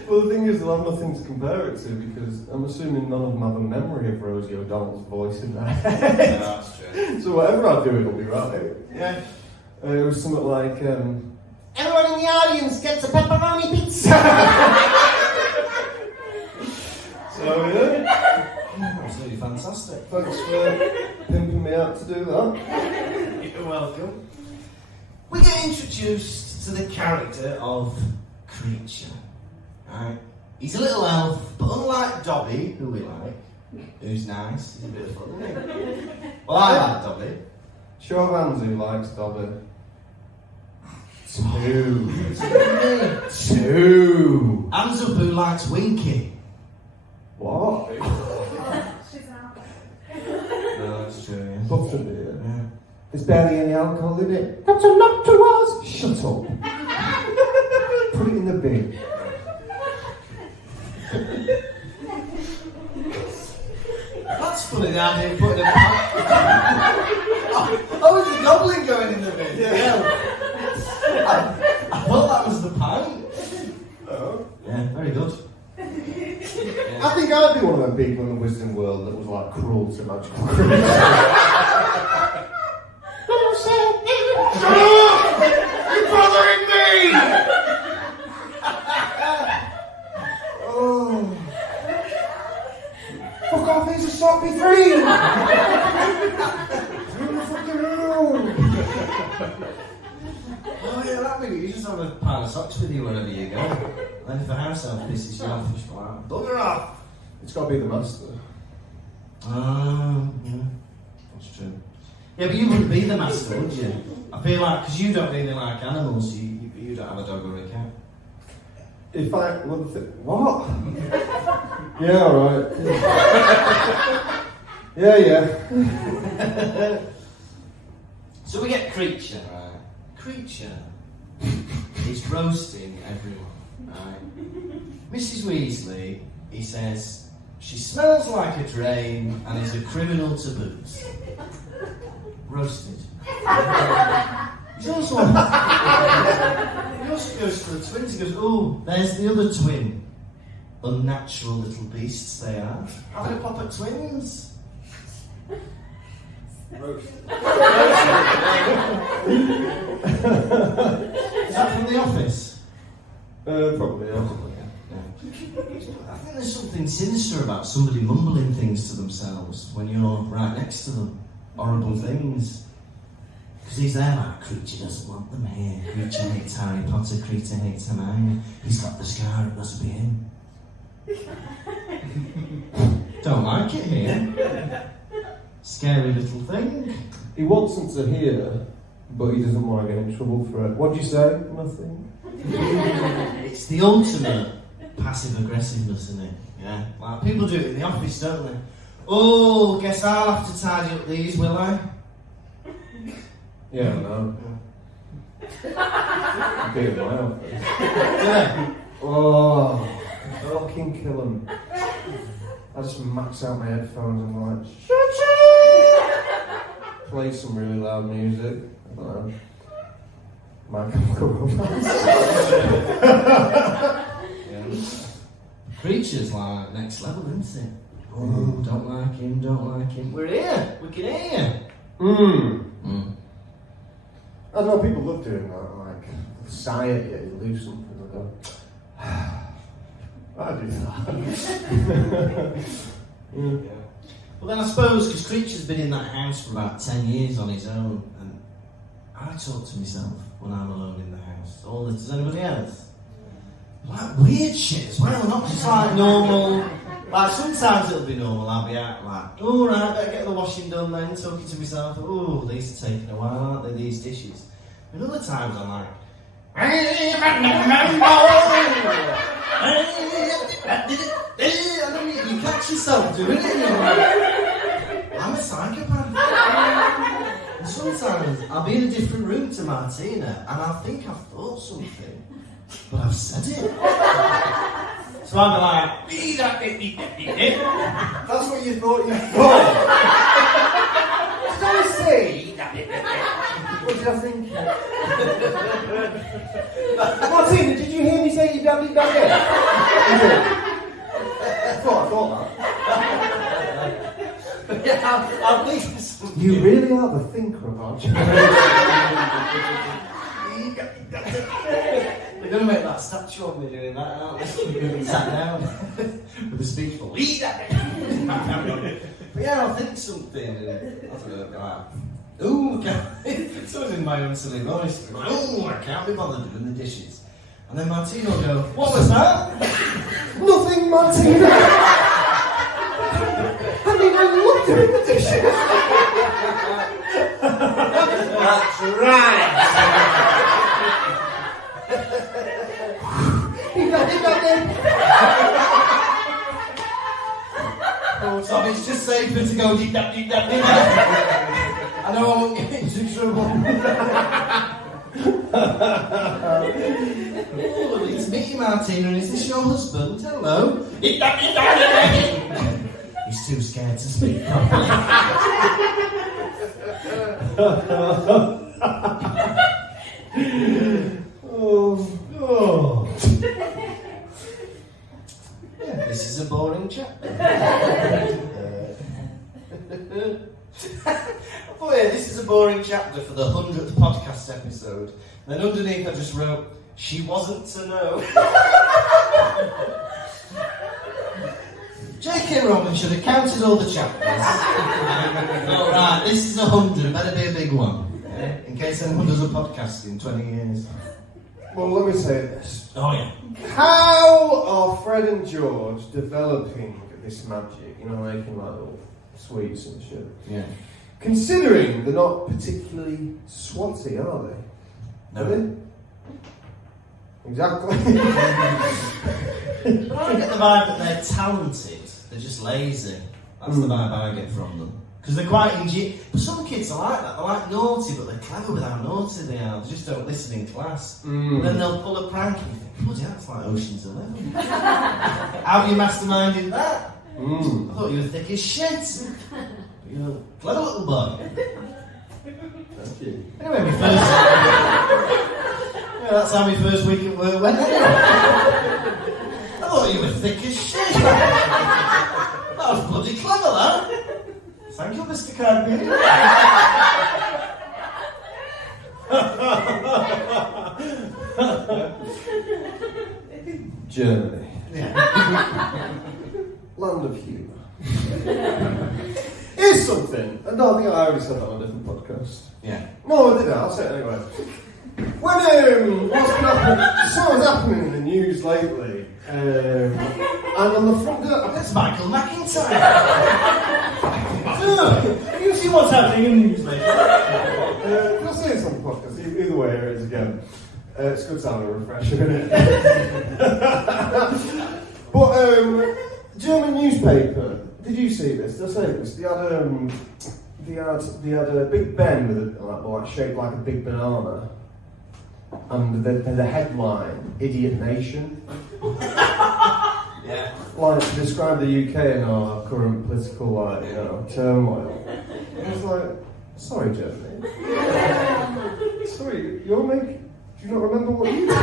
Well, the thing is, they'll have nothing to compare it to because I'm assuming none of them have a memory of Rosie O'Donnell's voice in their head. Yeah, that's true. So whatever I do, it'll be right. Yeah. It was something like, Everyone in the audience gets a pepperoni pizza. so yeah, Absolutely fantastic. thanks for pimping me out to do that. You're welcome. We get introduced to the character of Creature. Right? He's a little elf, but unlike Dobby, who we like, who's nice, he's a bit of fun, isn't he? Well, I like Dobby. Show of hands who likes Dobby. 2. 2. Hands up who likes Winky. What? She's out. No, that's true, yeah. Butterbeer. Yeah. There's barely any alcohol in it. That's a lot to us. Shut up. Put it in the bin. That's funny, the idea of putting a oh, there's a goblin going in the bin. Yeah. of people in the wizarding world that was like cruel to magical creatures. You're bothering me! Oh. Fuck off, here's a sock, be free! Fucking hell! Oh yeah, that'd be good. You just have a pile of socks with you wherever you go. And if a house elf pisses you off, you just go out. Bugger off! It's got to be the master. Yeah. That's true. Yeah, but you wouldn't be the master, would you? I feel like, because you don't really like animals, you don't have a dog or a cat. If I... What? Yeah, alright. Yeah. So we get Creature, right? Creature is roasting everyone, right? Mrs. Weasley, he says, she smells like a drain and is a criminal to boot. Roasted. He also goes for the twins. He goes, oh, there's the other twin. Unnatural little beasts they are. Having a pop at twins. Roasted. Is that from The Office? Probably, yeah. I think there's something sinister about somebody mumbling things to themselves when you're right next to them. Horrible things. Because he's there like, Creature doesn't want them here. Creature hates Harry Potter, Creature hates Hermione. He's got the scar, it must be him. Don't like it here. Scary little thing. He wants them to hear, but he doesn't want to get in trouble for it. What do you say? Nothing? It's the ultimate passive aggressiveness, isn't it? Yeah. Like people do it in the office, don't they? Oh, guess I'll have to tidy up these, will I? Yeah, no. Be in my office. Yeah. Oh, fucking kill him. I just max out my headphones and like, shut up! Play some really loud music. I don't know. My Chemical Romance. Yeah. Creature's like next level, isn't it? Oh, don't like him, don't like him. We're here, we can hear you. I don't know, people love doing that, like, sigh at you, you lose something, I go, I do that. Yeah. Well then I suppose, because Creature's been in that house for about 10 years on his own, and I talk to myself when I'm alone in the house. All this, does anybody else? Like weird shit as well, not just like normal. Like sometimes it'll be normal, I'll be out like, oh right, better get the washing done then, talking to myself, oh these are taking a while, aren't they, these dishes? And other times I'm like, and then you catch yourself doing it and you're like, I'm a psychopath. And sometimes I'll be in a different room to Martina and I'll think I've thought something, but I've said it. So I'm like, That's what you thought you thought? did I say? What did I think? Martina, did you hear me say you dabby dabby? You did? I thought that. Yeah, I'm thinking something. You really are the thinker about you. They're going to make that statue of me doing that, aren't they? Sat down with a speech for But yeah, I'll think something and I don't know, like, ooh, it's always in my own silly voice. Like, ooh, I can't be bothered doing the dishes. And then Martina will go, what was that? Nothing, Martina. I mean, I love doing the dishes. That's right. Oh, Tom, it's just safer to go deep, deep, deep, deep. I know I won't get into trouble. Oh, it's me, Martina, and is this your husband? Hello. He's too scared to speak properly. Yeah, this is a boring chapter. for the 100th podcast episode. Then underneath I just wrote, she wasn't to know. J.K. Rowling should have counted all the chapters. Alright, this is 100, better be a big one. Yeah? In case anyone does a podcast in 20 years. Well, let me say this. Oh yeah. How are Fred and George developing this magic? You know, making like little sweets and shit. Yeah. Considering they're not particularly swotty, are they? No. Are they? Exactly. I don't get the vibe that they're talented, they're just lazy. That's the vibe I get from them. Because they're quite ingenious. But some kids are like that, they're like naughty, but they're clever with how naughty they are. They just don't listen in class. Then they'll pull a prank and you think, bloody hell, it's like Ocean's 11. How have you masterminded that? I thought you were thick as shit. You're a clever little boy. Thank you. Anyway, that's how my first week at work went. I thought you were thick as shit. That was bloody clever, that. Thank you, Mr. Kirkby. Germany. Yeah. Land of humour. Here's something. No, I think I already said that on a different podcast. Yeah. No, I didn't. I'll say it anyway. When what's been happening? Something's happening in the news lately, and on the front. That's Michael McIntyre. Have you seen what's happening in the news lately? Can I say this on the podcast? Either way, here it is again. It's good to have a refresher, isn't it? But German newspaper. Did you see this? Did I say this? They had a Big Ben with like shaped like a big banana, and the headline "Idiot Nation." Yeah. Like to describe the UK and our current political turmoil. I was like, sorry, Germany. Sorry, you're making. Do you not remember what you did?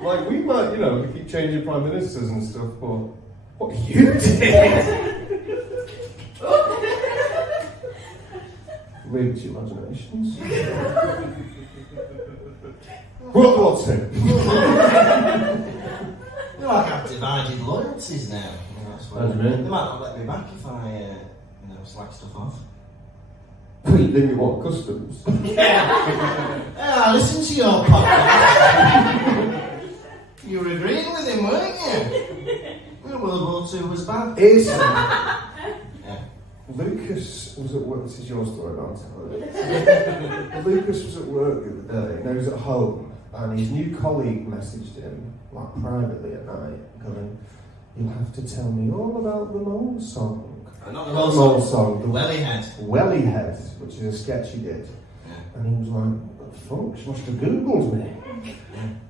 Like we might, we keep changing prime ministers and stuff, but what you did. Read your imaginations. World War II. You're like I've divided loyalties now. That's what What do you mean? They might not let me back if I, slack stuff off. You think you want customs? Yeah, I listened to your podcast. You were agreeing with him, weren't you? Well, World War II was bad. Is Yeah. Lukas was at work. This is your story, I'm telling you. Lukas was at work the other day. No, he was at home, and his new colleague messaged him, like privately at night, going, "You'll have to tell me all about the mole song." Not the Not mole song, the Wellyhead. Wellyhead, which is a sketch he did. Yeah. And he was like, "What the fuck? She must have Googled me."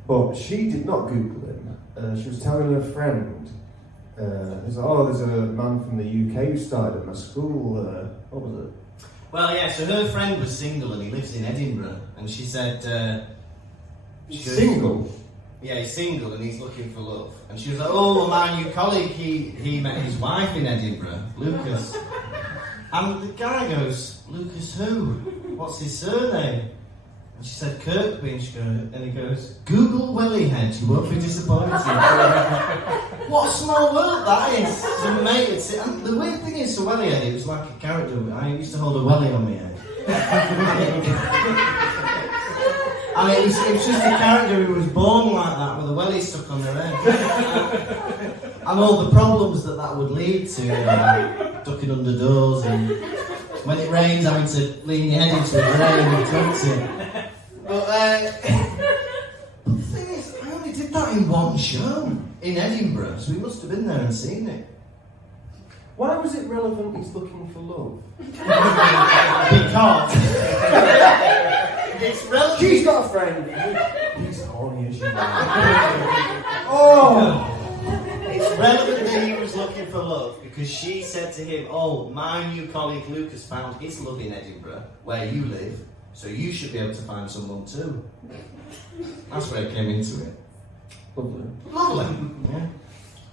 But she did not Google him. She was telling her friend, there's a man from the UK who started at my school. What was it? Well, yeah, so her friend was single and he lives in Edinburgh. And she said... Single? Yeah, he's single and he's looking for love. And she was like, oh, well, my new colleague, he met his wife in Edinburgh, Lukas. And the guy goes, Lukas who? What's his surname? And she said, Kirkby. And he goes, Google Wellyhead, you won't be disappointed. What a small world that is. So, mate, and the weird thing is, so Wellyhead, it was like a character. I used to hold a welly on my head. And it was just a character who was born like that with a welly stuck on their head. And all the problems that would lead to, ducking under doors and when it rains having to lean your head into a drain and touch it. But the thing is, I only did that in one show in Edinburgh, so we must have been there and seen it. Why was it relevant he's looking for love? Because it's relevant. She's got a friend. He's horny as you are. Oh! It's relevant that he was looking for love because she said to him, oh, my new colleague Lukas found his love in Edinburgh, where you live, so you should be able to find someone too. That's where it came into it. Lovely. Lovely. Yeah.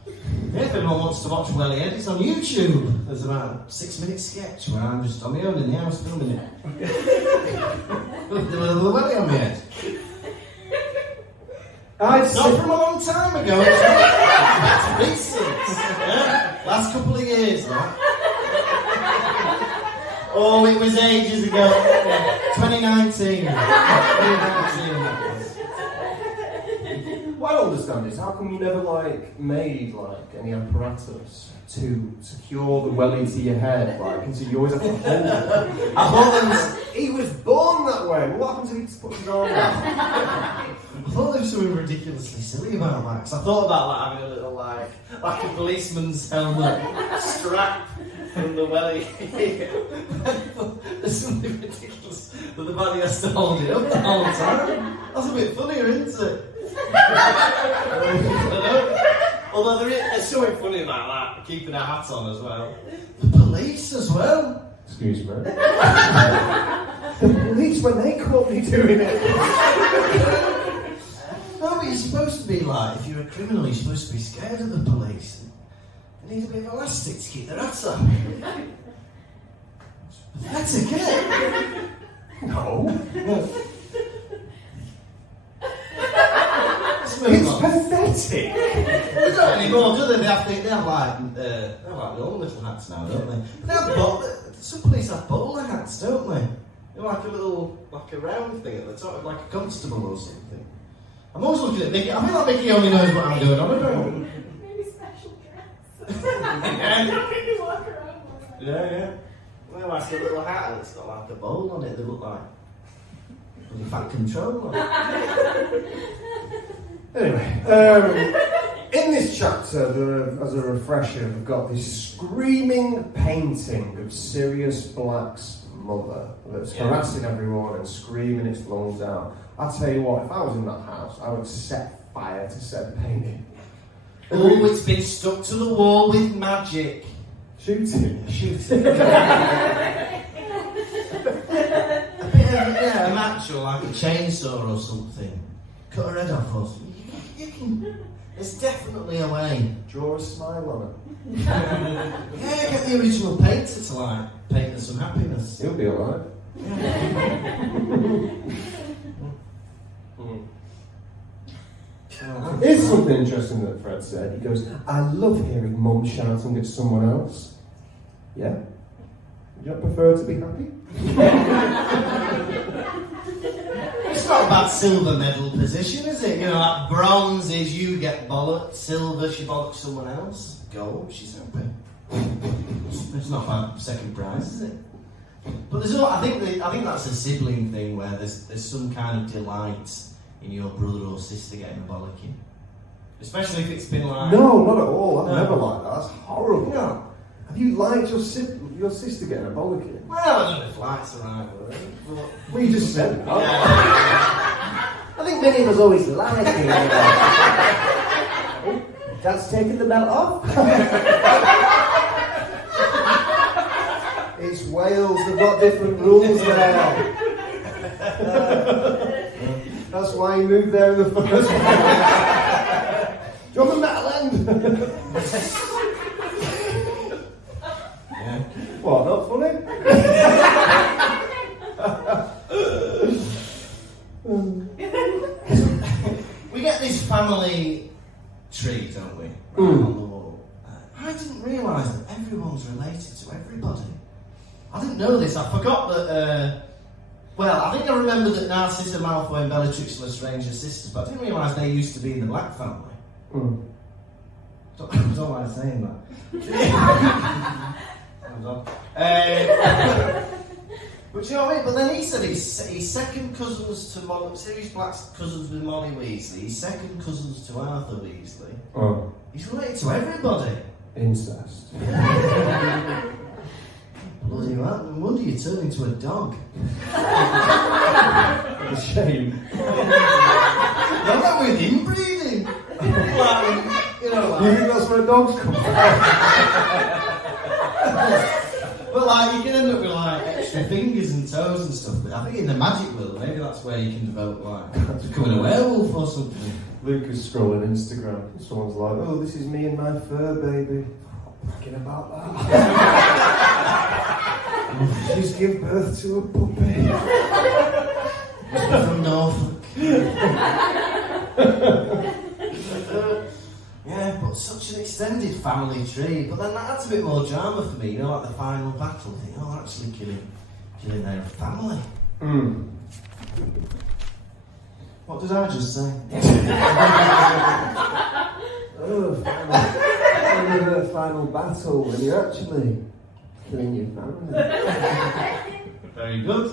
Yeah, if anyone wants to watch Welly Edits on YouTube, there's about a 6-minute sketch where I'm just on my own in the house filming it. With the welly on my head. Not from a long time ago, it's recent. Yeah? Last couple of years, right? Oh, it was ages ago. 2019. 2019. What I don't understand is how come you never made any apparatus to secure the welly to your head, and so you always have to hold it. I thought He was born that way. What happens if he just puts his arm out? there was something ridiculously silly about that. Because I thought about having a little like a policeman's helmet strap from the welly. There's something ridiculous that the body has to hold it up the whole time. That's a bit funnier, isn't it? Although there's something funny about that, keeping a hat on as well. The police as well. Excuse me. The police, when they caught me doing it. No, but you're supposed to be if you're a criminal, you're supposed to be scared of the police. They need a bit of elastic to keep their hats on. It's pathetic, isn't it? No. It's pathetic. They don't anymore, do they? They have their own little hats now, don't they? They have some police have bowler hats, don't they? They're like a round thing at the top, like a constable or something. I'm always looking at Mickey. I feel like Mickey only knows what I'm doing. I don't know. Maybe special dress. Yeah. Maybe walk around more. Yeah. Well, like a little hat and it's got like a bowl on it. They look like a fat controller. Anyway, in this chapter, as a refresher, we've got this screaming painting of Sirius Black's mother that's harassing everyone and screaming its lungs out. I'll tell you what, if I was in that house, I would set fire to said painting. Oh, it's been stuck to the wall with magic. Shooting. A match or like a chainsaw or something. Cut her head off or something. You can. There's definitely a way. Draw a smile on it. Yeah, get the original painter to paint her some happiness. He'll be alright. Here's something interesting that Fred said. He goes, I love hearing mum shouting at someone else. Yeah? Would you not prefer to be happy? It's not about silver medal position, is it? Like bronze is you get bollocked, silver she bollocks someone else, gold she's happy. It's not about second prize, is it? But there's I think that's a sibling thing where there's some kind of delight in your brother or sister getting a bollocking, especially if it's been like. No, not at all. I've never liked that. That's horrible. No. Have you liked your sister getting a bollocking? Well, I don't know if like's the right word. Well, you just said that. Yeah. I think many of us always like it. Dad's taking the belt off. It's Wales, they've got different rules there. That's why he moved there in the first place. Do you want a metal end? Yeah. What, not funny? We get this family tree, don't we? On the wall. I didn't realise that everyone's related to everybody. I didn't know this. I forgot that. I think I remember that Narcissa, Malfoy, and Bellatrix were stranger sisters, but I didn't realise they used to be in the Black family. I don't like saying that. But you know what I mean? But then he said he's second cousins to Molly. Sirius Black's cousins with Molly Weasley. He's second cousins to Arthur Weasley. Oh, He's related to everybody. incest. Bloody hell! No wonder you turned into a dog. A shame. Not that with inbreeding. You think that's where dogs come from? But you can end up with extra fingers and toes and stuff. But I think in the magic world, maybe that's where you can develop like becoming a werewolf or something. Lukas scrolling Instagram. Someone's like, "Oh, this is me and my fur baby." Bragging about that. Just give birth to a puppy. From Norfolk. Yeah, but such an extended family tree. But then that adds a bit more drama for me, you know, like the final battle. Think, oh, actually killing their family. What did I just say? The final battle when you're actually killing your family. Very good.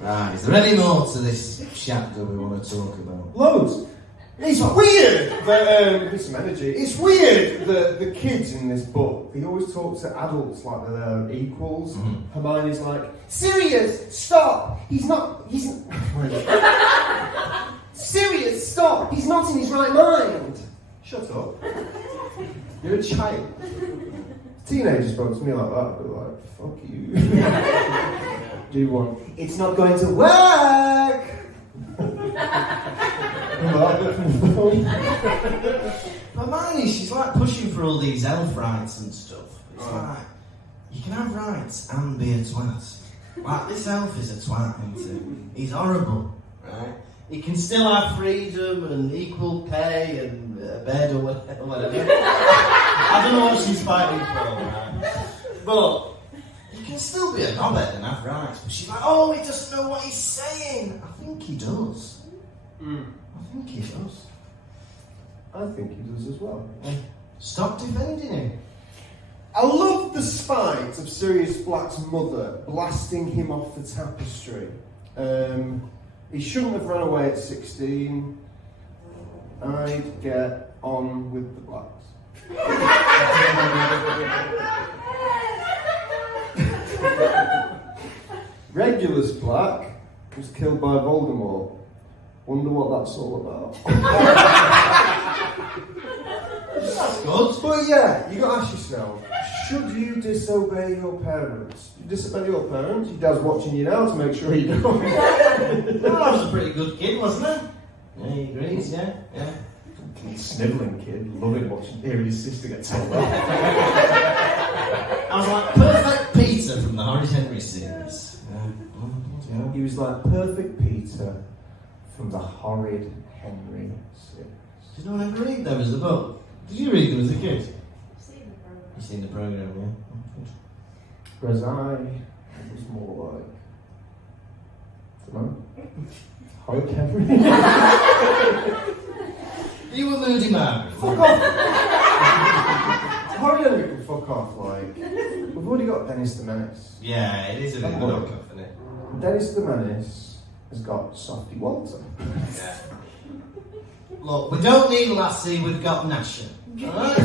Right, is there any more to this chapter we want to talk about? Loads. It's weird that there's some energy. It's weird that the kids in this book, they always talk to adults like they're their equals. Hermione's like, "Sirius, stop! He's Sirius, stop! He's not in his right mind." Shut up. You're a child. Teenagers spoke to me like that, I'd be like, "Fuck you." Do one. It's not going to work. Hermione, she's like pushing for all these elf rights and stuff. It's like, you can have rights and be a twat. Like, this elf is a twat, isn't he? He's horrible, right? He can still have freedom and equal pay and a bed or whatever. I don't know what she's fighting for, right? But you can still be a knobhead and have rights. But she's like, oh, he doesn't know what he's saying. I think he does. I think he does. I think he does as well. Stop defending him. I love the spite of Sirius Black's mother blasting him off the tapestry. He shouldn't have run away at 16. I'd get on with the Blacks. Regulus Black was killed by Voldemort. Wonder what that's all about. That's good. But yeah, you got to ask yourself, should you disobey your parents? You disobey your parents? Your dad's watching you now to make sure you don't. Well, I was a pretty good kid, wasn't I? Yeah, he agrees, yeah. Snivelling kid, loving hearing his sister get told off. I was like perfect Peter from the Horrid Henry series. He was like perfect Peter from the Horrid Henry series. Did no one ever read them as a book? Did you read them as a kid? I've seen the program. You've seen the programme, yeah. Whereas I was more like, I don't know, Horrid Henry. You were Moody Man. Fuck off! Horrid Henry can fuck off, like, we've already got Dennis the Menace. Yeah, it is a bit of a knock-off, isn't it? Dennis the Menace has got Softy Walter. Yeah. Look, we don't need Lassie, we've got Nasher. Alright?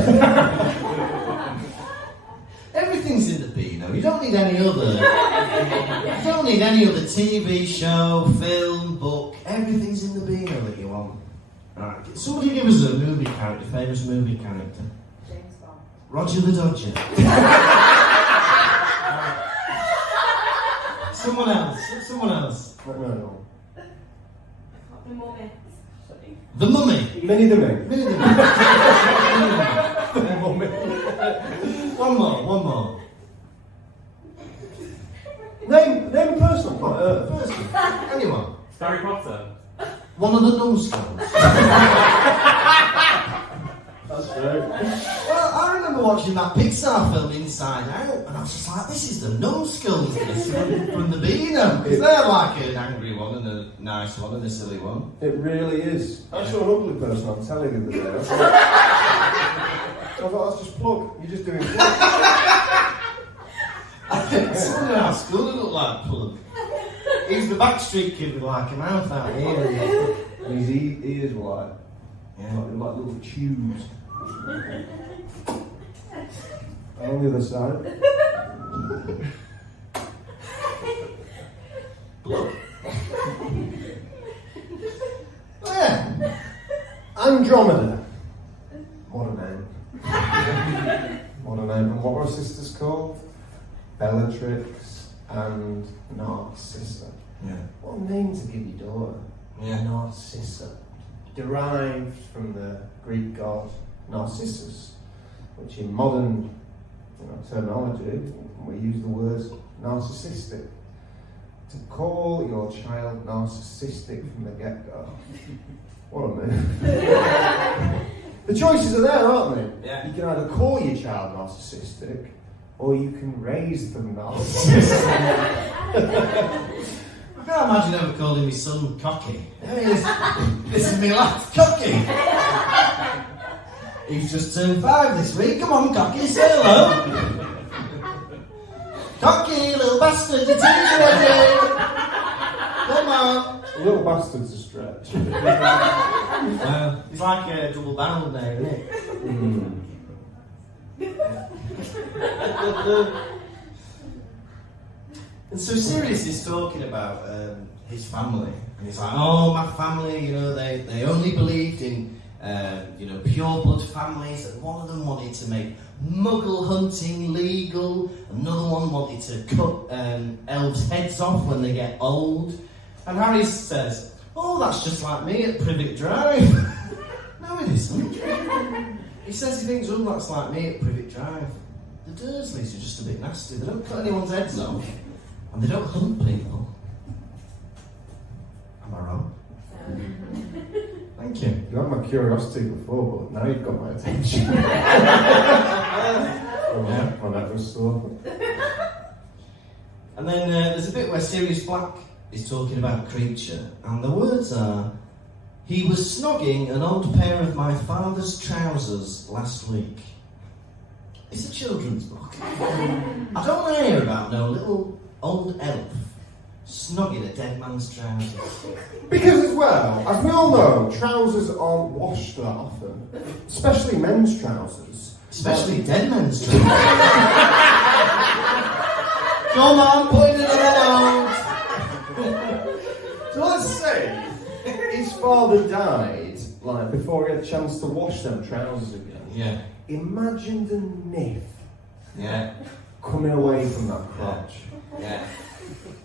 Everything's in the Beano. You don't need any other. You don't need any other TV show, film, book. Everything's in the Beano that you want. Alright. Somebody give us a movie character, famous movie character. James Bond. Roger the Dodger. Someone else. No. The Mummy. The Mummy. Minnie the Ming. One more. Name a person. Person. Anyone. Harry Potter. One of the numbskulls. That's right. Well, I remember watching that Pixar film Inside Out, and I was just like, this is the numbskulls from the Beano. Because they're like an angry one, and a nice one, and a silly one. It really is. I saw an ugly person on telly the other day. I thought, that's just plug. You're just doing plug. Someone in our school who looked like Plug. He's the Backstreet Kid with like a mouth out here. And his ears were like little tubes. And on the other side. Plug. Yeah. Andromeda. What a name. What a name. And what was Bellatrix and Narcissa. Yeah. What a name to give your daughter. Yeah. Narcissa. Derived from the Greek god Narcissus, which in modern terminology, we use the word narcissistic. To call your child narcissistic from the get-go. What a move. The choices are there, aren't they? Yeah. You can either call your child narcissistic, or you can raise them narcissistic. I can't imagine ever calling my son cocky. This is my last cocky. He's just turned 5 this week. Come on, cocky, say hello. Cocky, little bastard, your teeth are ready. Come on. Little bastard's a stretch. It's like a double barrel there, isn't it? And so Sirius is talking about his family, and he's like, "Oh, my family, they only believed in, pure blood families, and one of them wanted to make Muggle hunting legal, another one wanted to cut elves' heads off when they get old." And Harry says, "Oh, that's just like me at Privet Drive." No, it isn't. He says he thinks, "Oh, that's like me at Privet Drive. The Dursleys are just a bit nasty. They don't cut anyone's heads off, and they don't hunt people." Am I wrong? Thank you. You had my curiosity before, but now you've got my attention. My neck was sore. And then there's a bit where Sirius Black is talking about Creature, and the words are, "He was snogging an old pair of my father's trousers last week." It's a children's book. I don't want to hear about no little old elf snogging a dead man's trousers. Because as well, as we all know, trousers aren't washed that often. Especially men's trousers. Especially dead men's trousers. Come on, put it in the load. So let's say his father died, like, before he had a chance to wash them trousers again. Yeah. Imagine the niff Yeah. coming away from that crotch. Yeah.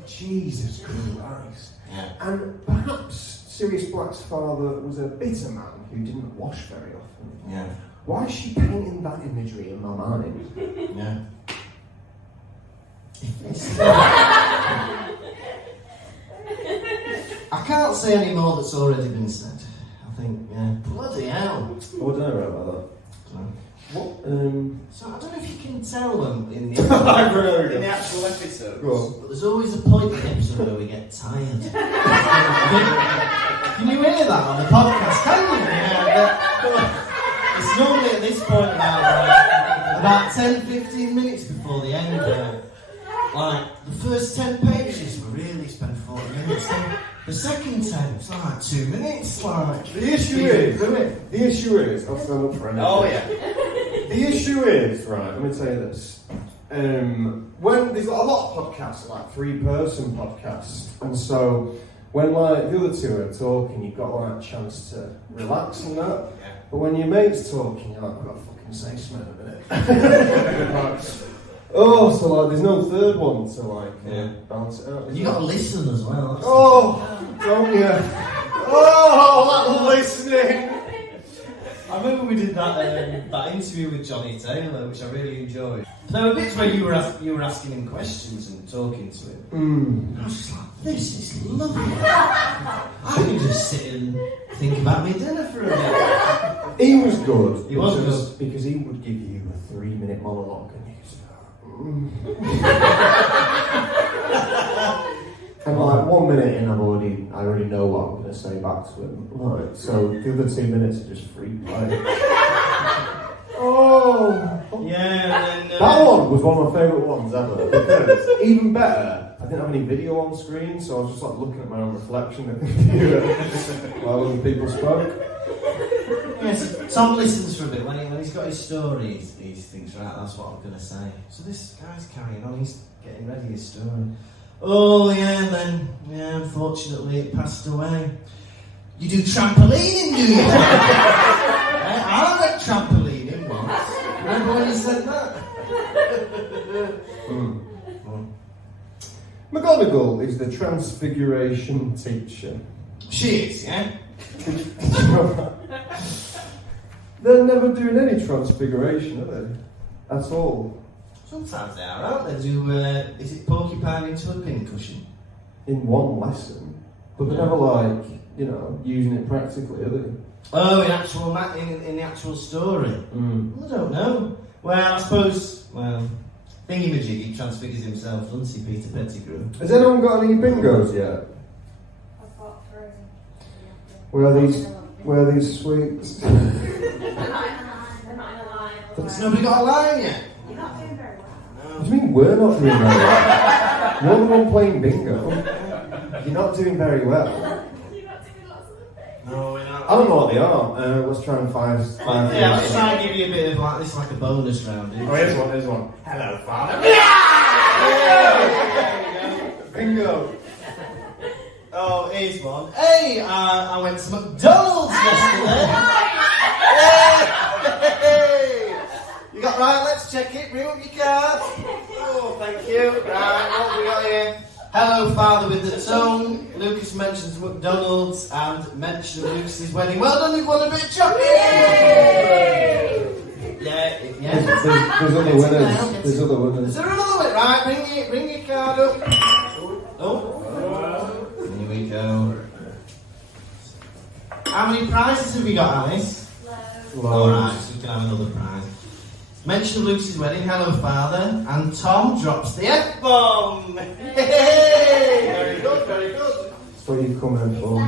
Jesus Christ. Yeah. And perhaps Sirius Black's father was a bitter man who didn't wash very often. Yeah. Why is she painting that imagery in my mind? Yeah. I can't say any more that's already been said. I think, bloody hell. Oh, I don't know about that. What? So I don't know if you can tell them in the actual episode. Go on. but there's always a point in the episode where we get tired. Can you hear that on the podcast? Can you? Yeah, it's normally at this point about 10-15 minutes before the end. Like the first 10 pages we really spend 40 minutes. The second 10, it's like 2 minutes. Like The issue is, I'll stand up for anything. Oh yeah. The issue is, right, let me tell you this. When there's a lot of podcasts, like 3-person podcasts, and so when like the other two are talking, you've got like a chance to relax and that. Yeah. But when your mate's talking, you're like, I've got to fucking say something in a minute. Oh, so like there's no third one to like balance it out. you got to listen as well. Oh, don't you? Oh, that listening. I remember we did that interview with Johnny Taylor, which I really enjoyed. There were bits where you were asking him questions and talking to him. And I was just like, this is lovely. I can just sit and think about my dinner for a bit. He was good. He was good. Because he would give you a 3-minute monologue and you just and like 1 minute in, I already know what I'm going to say back to him. Right, so the other 2 minutes are just free play. Oh, Yeah, and then... that one was one of my favourite ones ever. Because even better, I didn't have any video on screen, so I was just like looking at my own reflection at the computer while other people spoke. Yes, Tom listens for a bit. When he's got his story, he thinks, right, that's what I'm going to say. So this guy's carrying on, he's getting ready his story. Oh, yeah, and then, unfortunately it passed away. You do trampolining, do you? I went trampolining once. Remember when you said that? McGonagall is the transfiguration teacher. She is, yeah? They're never doing any transfiguration, are they? At all. Sometimes they are, aren't they? Do, is it porcupine into a pincushion? In one lesson. But they're never like, you know, using it practically, are they? Oh, in the actual story? Well, I don't know. Well, I suppose, Thingy-majiggy, he transfigures himself, doesn't he, Peter Pettigrew? Has anyone got any bingos yet? I've got three. Where are these sweets? They're not in a line. Has nobody got a line yet? You're not doing very well. What do you mean we're not doing very well? You're the one playing bingo. You're not doing very well. You're not doing lots of the things. No, we're not. I don't know what they are. Let's try and find Yeah, let's try and give you a bit of like this, like a bonus round. Oh, here's one. Hello, Father. Bingo. Oh, here's one. Hey, I went to McDonald's yesterday. Hey! You got right, let's check it. Bring up your card. Oh, thank you. Right, what have we got here? Hello, Father with the tongue. Lukas mentions McDonald's and mention of Lucy's wedding. Well done, you've won a bit of chocolate. Yeah. There's other winners. There's other Is winners. there another one? Right, bring your card up. Oh. Here we go. How many prizes have we got, Alice? Alright, so we can have another prize. Mention of Lucy's wedding, hello father, and Tom drops the F-bomb! Hey! Very good, very good. That's what you've come in for.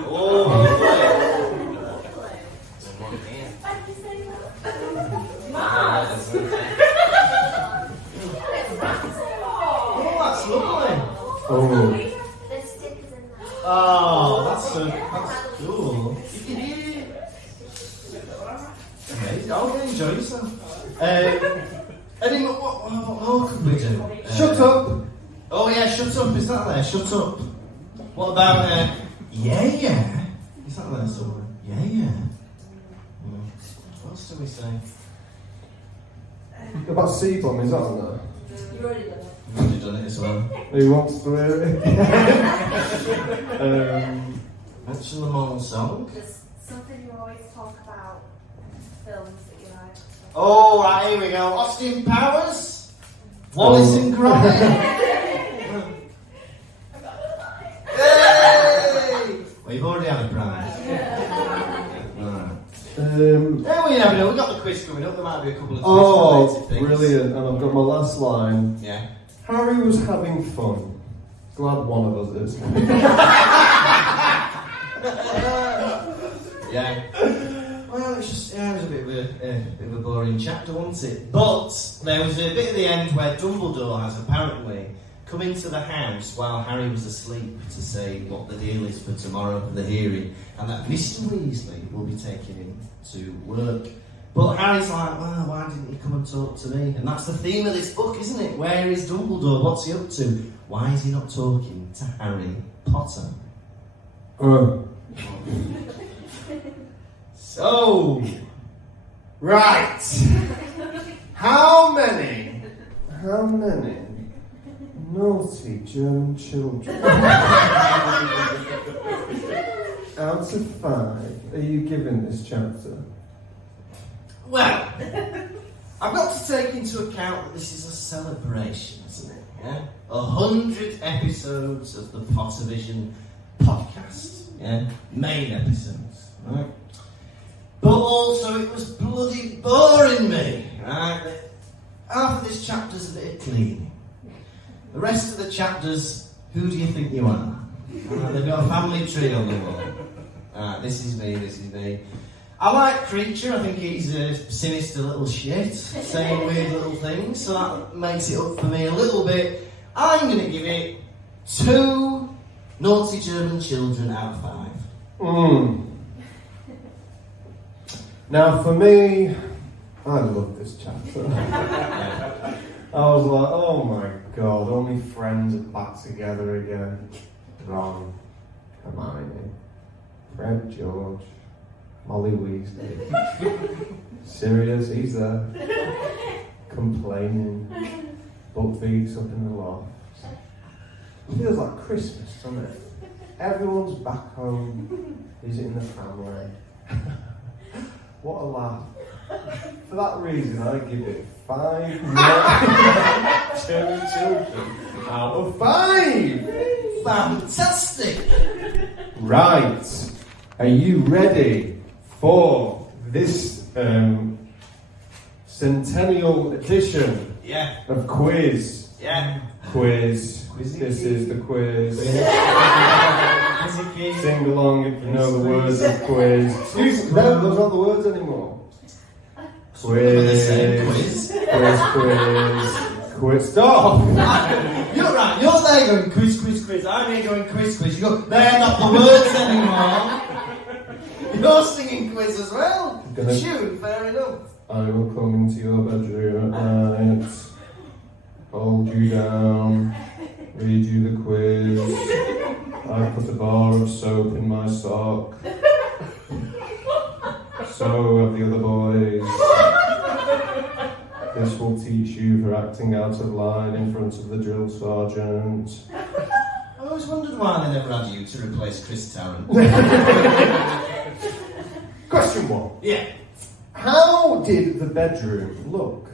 Oh, that's lovely. Oh. There's stickers in there. Oh, that's cool. Amazing. Oh, yeah, enjoy yourself. Eddie, what more could we do? Shut up! Oh yeah, shut up, is that there? Shut up. What about, yeah? Is that there somewhere? Yeah. What else do we say? About C-bomb, is that on there? You've already done it. You've already done it as well. Who wants to hear it? Mention the Mole song. There's something you always talk about in films that you like. Oh, right, here we go. Austin Powers, Wallace and Gromit. Hey! Well, you've already had a prize. Right. Yeah, we never know. We've got the quiz coming up. There might be a couple of quiz-related things. Brilliant. And I've got my last line. Yeah. Harry was having fun. Glad one of us is. Yeah. Well, it's just, it was a bit of a boring chapter, wasn't it? But there was a bit at the end where Dumbledore has apparently come into the house while Harry was asleep to say what the deal is for tomorrow for the hearing, and that Mr. Weasley will be taking him to work. But Harry's like, well, why didn't you come and talk to me? And that's the theme of this book, isn't it? Where is Dumbledore? What's he up to? Why is he not talking to Harry Potter? So, right. How many naughty German children out of 5 are you giving this chapter? Well, I've got to take into account that this is a celebration, isn't it? Yeah? 100 episodes of the Pottervision podcast. Yeah? Main episodes. Right? But also it was bloody boring me. Right? Half of this chapter's a bit of cleaning. The rest of the chapters, who do you think you are? They've got a family tree on the wall. This is me. I like Creature, I think he's a sinister little shit, saying weird little things, so that makes it up for me a little bit. I'm going to give it 2 naughty German children out of 5. Now for me, I love this chapter. I was like, oh my god, only friends are back together again. Ron, Hermione, Fred, George, Molly Weasley. Sirius, he's there. Complaining. Buckbeak's up in the loft. It feels like Christmas, doesn't it? Everyone's back home, visiting the family. What a laugh. For that reason, I give it 5 children out of 5. Fantastic! Right. Are you ready for this centennial edition Yeah. of quiz? Yeah. Quiz. Quizzy This key. is the quiz. Quizzy. Sing along if you know the words of quiz. No, those aren't the words anymore. Quiz. Quiz. Stop! You're right, you're there going quiz. I'm here going quiz. You go, they're not the words anymore. You're singing quiz as well. Gonna- Tune, fair enough. I will come into your bedroom at night, hold you down, read you the quiz. I put a bar of soap in my sock. So have the other boys. This will teach you for acting out of line in front of the drill sergeant. I always wondered why they never had you to replace Chris Tarrant. Question 1. Yeah. How did the bedroom look?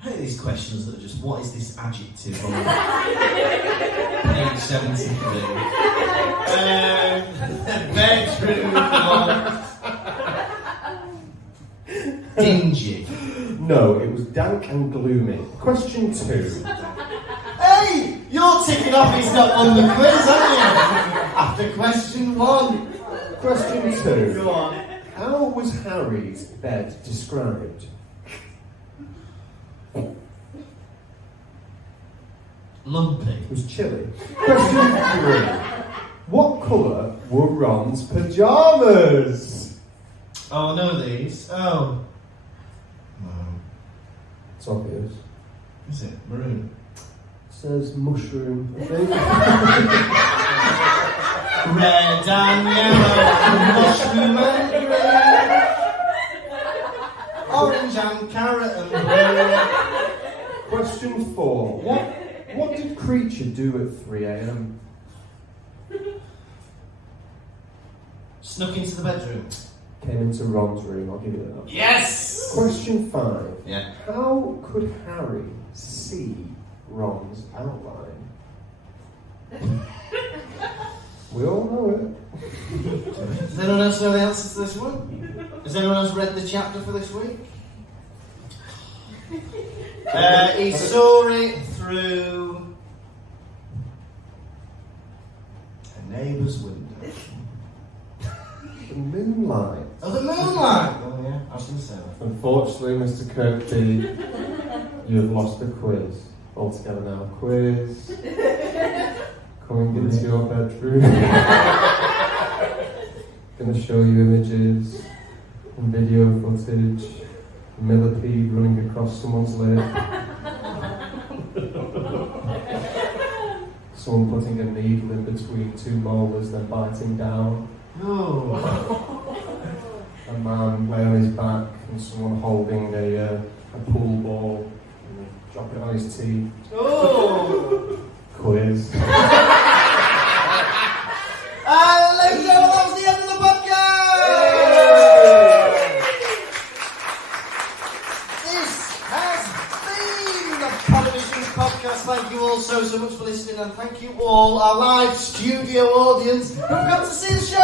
I hate these questions that are just, what is this adjective on page 73? Bedroom looked dingy. No, it was dank and gloomy. Question 2. Hey, you're ticking off he's not won the quiz, aren't you? After question 1. Question 2. Go on. How was Harry's bed described? Lumpy. It was chilly. Question 3. What colour were Ron's pyjamas? Oh, I know these. Oh. No. It's obvious. Is it? Maroon. It says mushroom, I think. Red and yellow, mushroom and green. Orange and carrot and blue. Question 4. What did Creature do at 3 a.m? Snuck into the bedroom. Came into Ron's room, I'll give you that. Yes! Question 5. Yeah. How could Harry see Ron's outline? We all know it. Does anyone else know the answer to this one? Has anyone else read the chapter for this week? He saw it through a neighbour's window. The moonlight. Oh, the moonlight! Oh, yeah, I was going to say that. Unfortunately, Mr. Kirkby, you have lost the quiz. Altogether now, quiz. Coming into your bedroom. Gonna show you images and video footage. Millipede running across someone's lip. Someone putting a needle in between 2 molars, then biting down. Oh. A man lay on his back and someone holding a pool ball and drop it on his teeth. Oh. Quiz. Ladies and gentlemen, that was the end of the podcast! This has been the Pottervision podcast. Thank you all so much for listening, and thank you all, our live studio audience, who've got to see the show!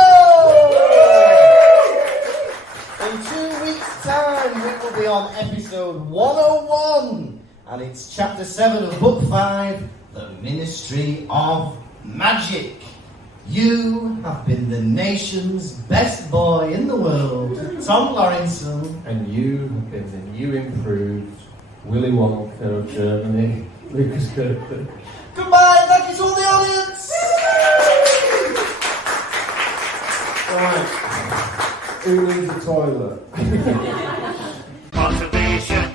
In 2 weeks' time, we will be on episode 101, and it's chapter 7 of book 5, The Ministry of Magic. You have been the nation's best boy in the world, Tom Lawrenson. And you have been the new improved Willy Wonka of Germany, Lukas Kirkby. Goodbye, thank you to all the audience. Right. Who needs a toilet? Pottervision.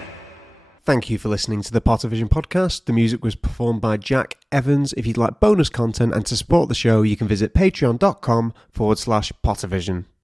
Thank you for listening to the Pottervision podcast. The music was performed by Jack Evans. If you'd like bonus content and to support the show, you can visit patreon.com/Pottervision.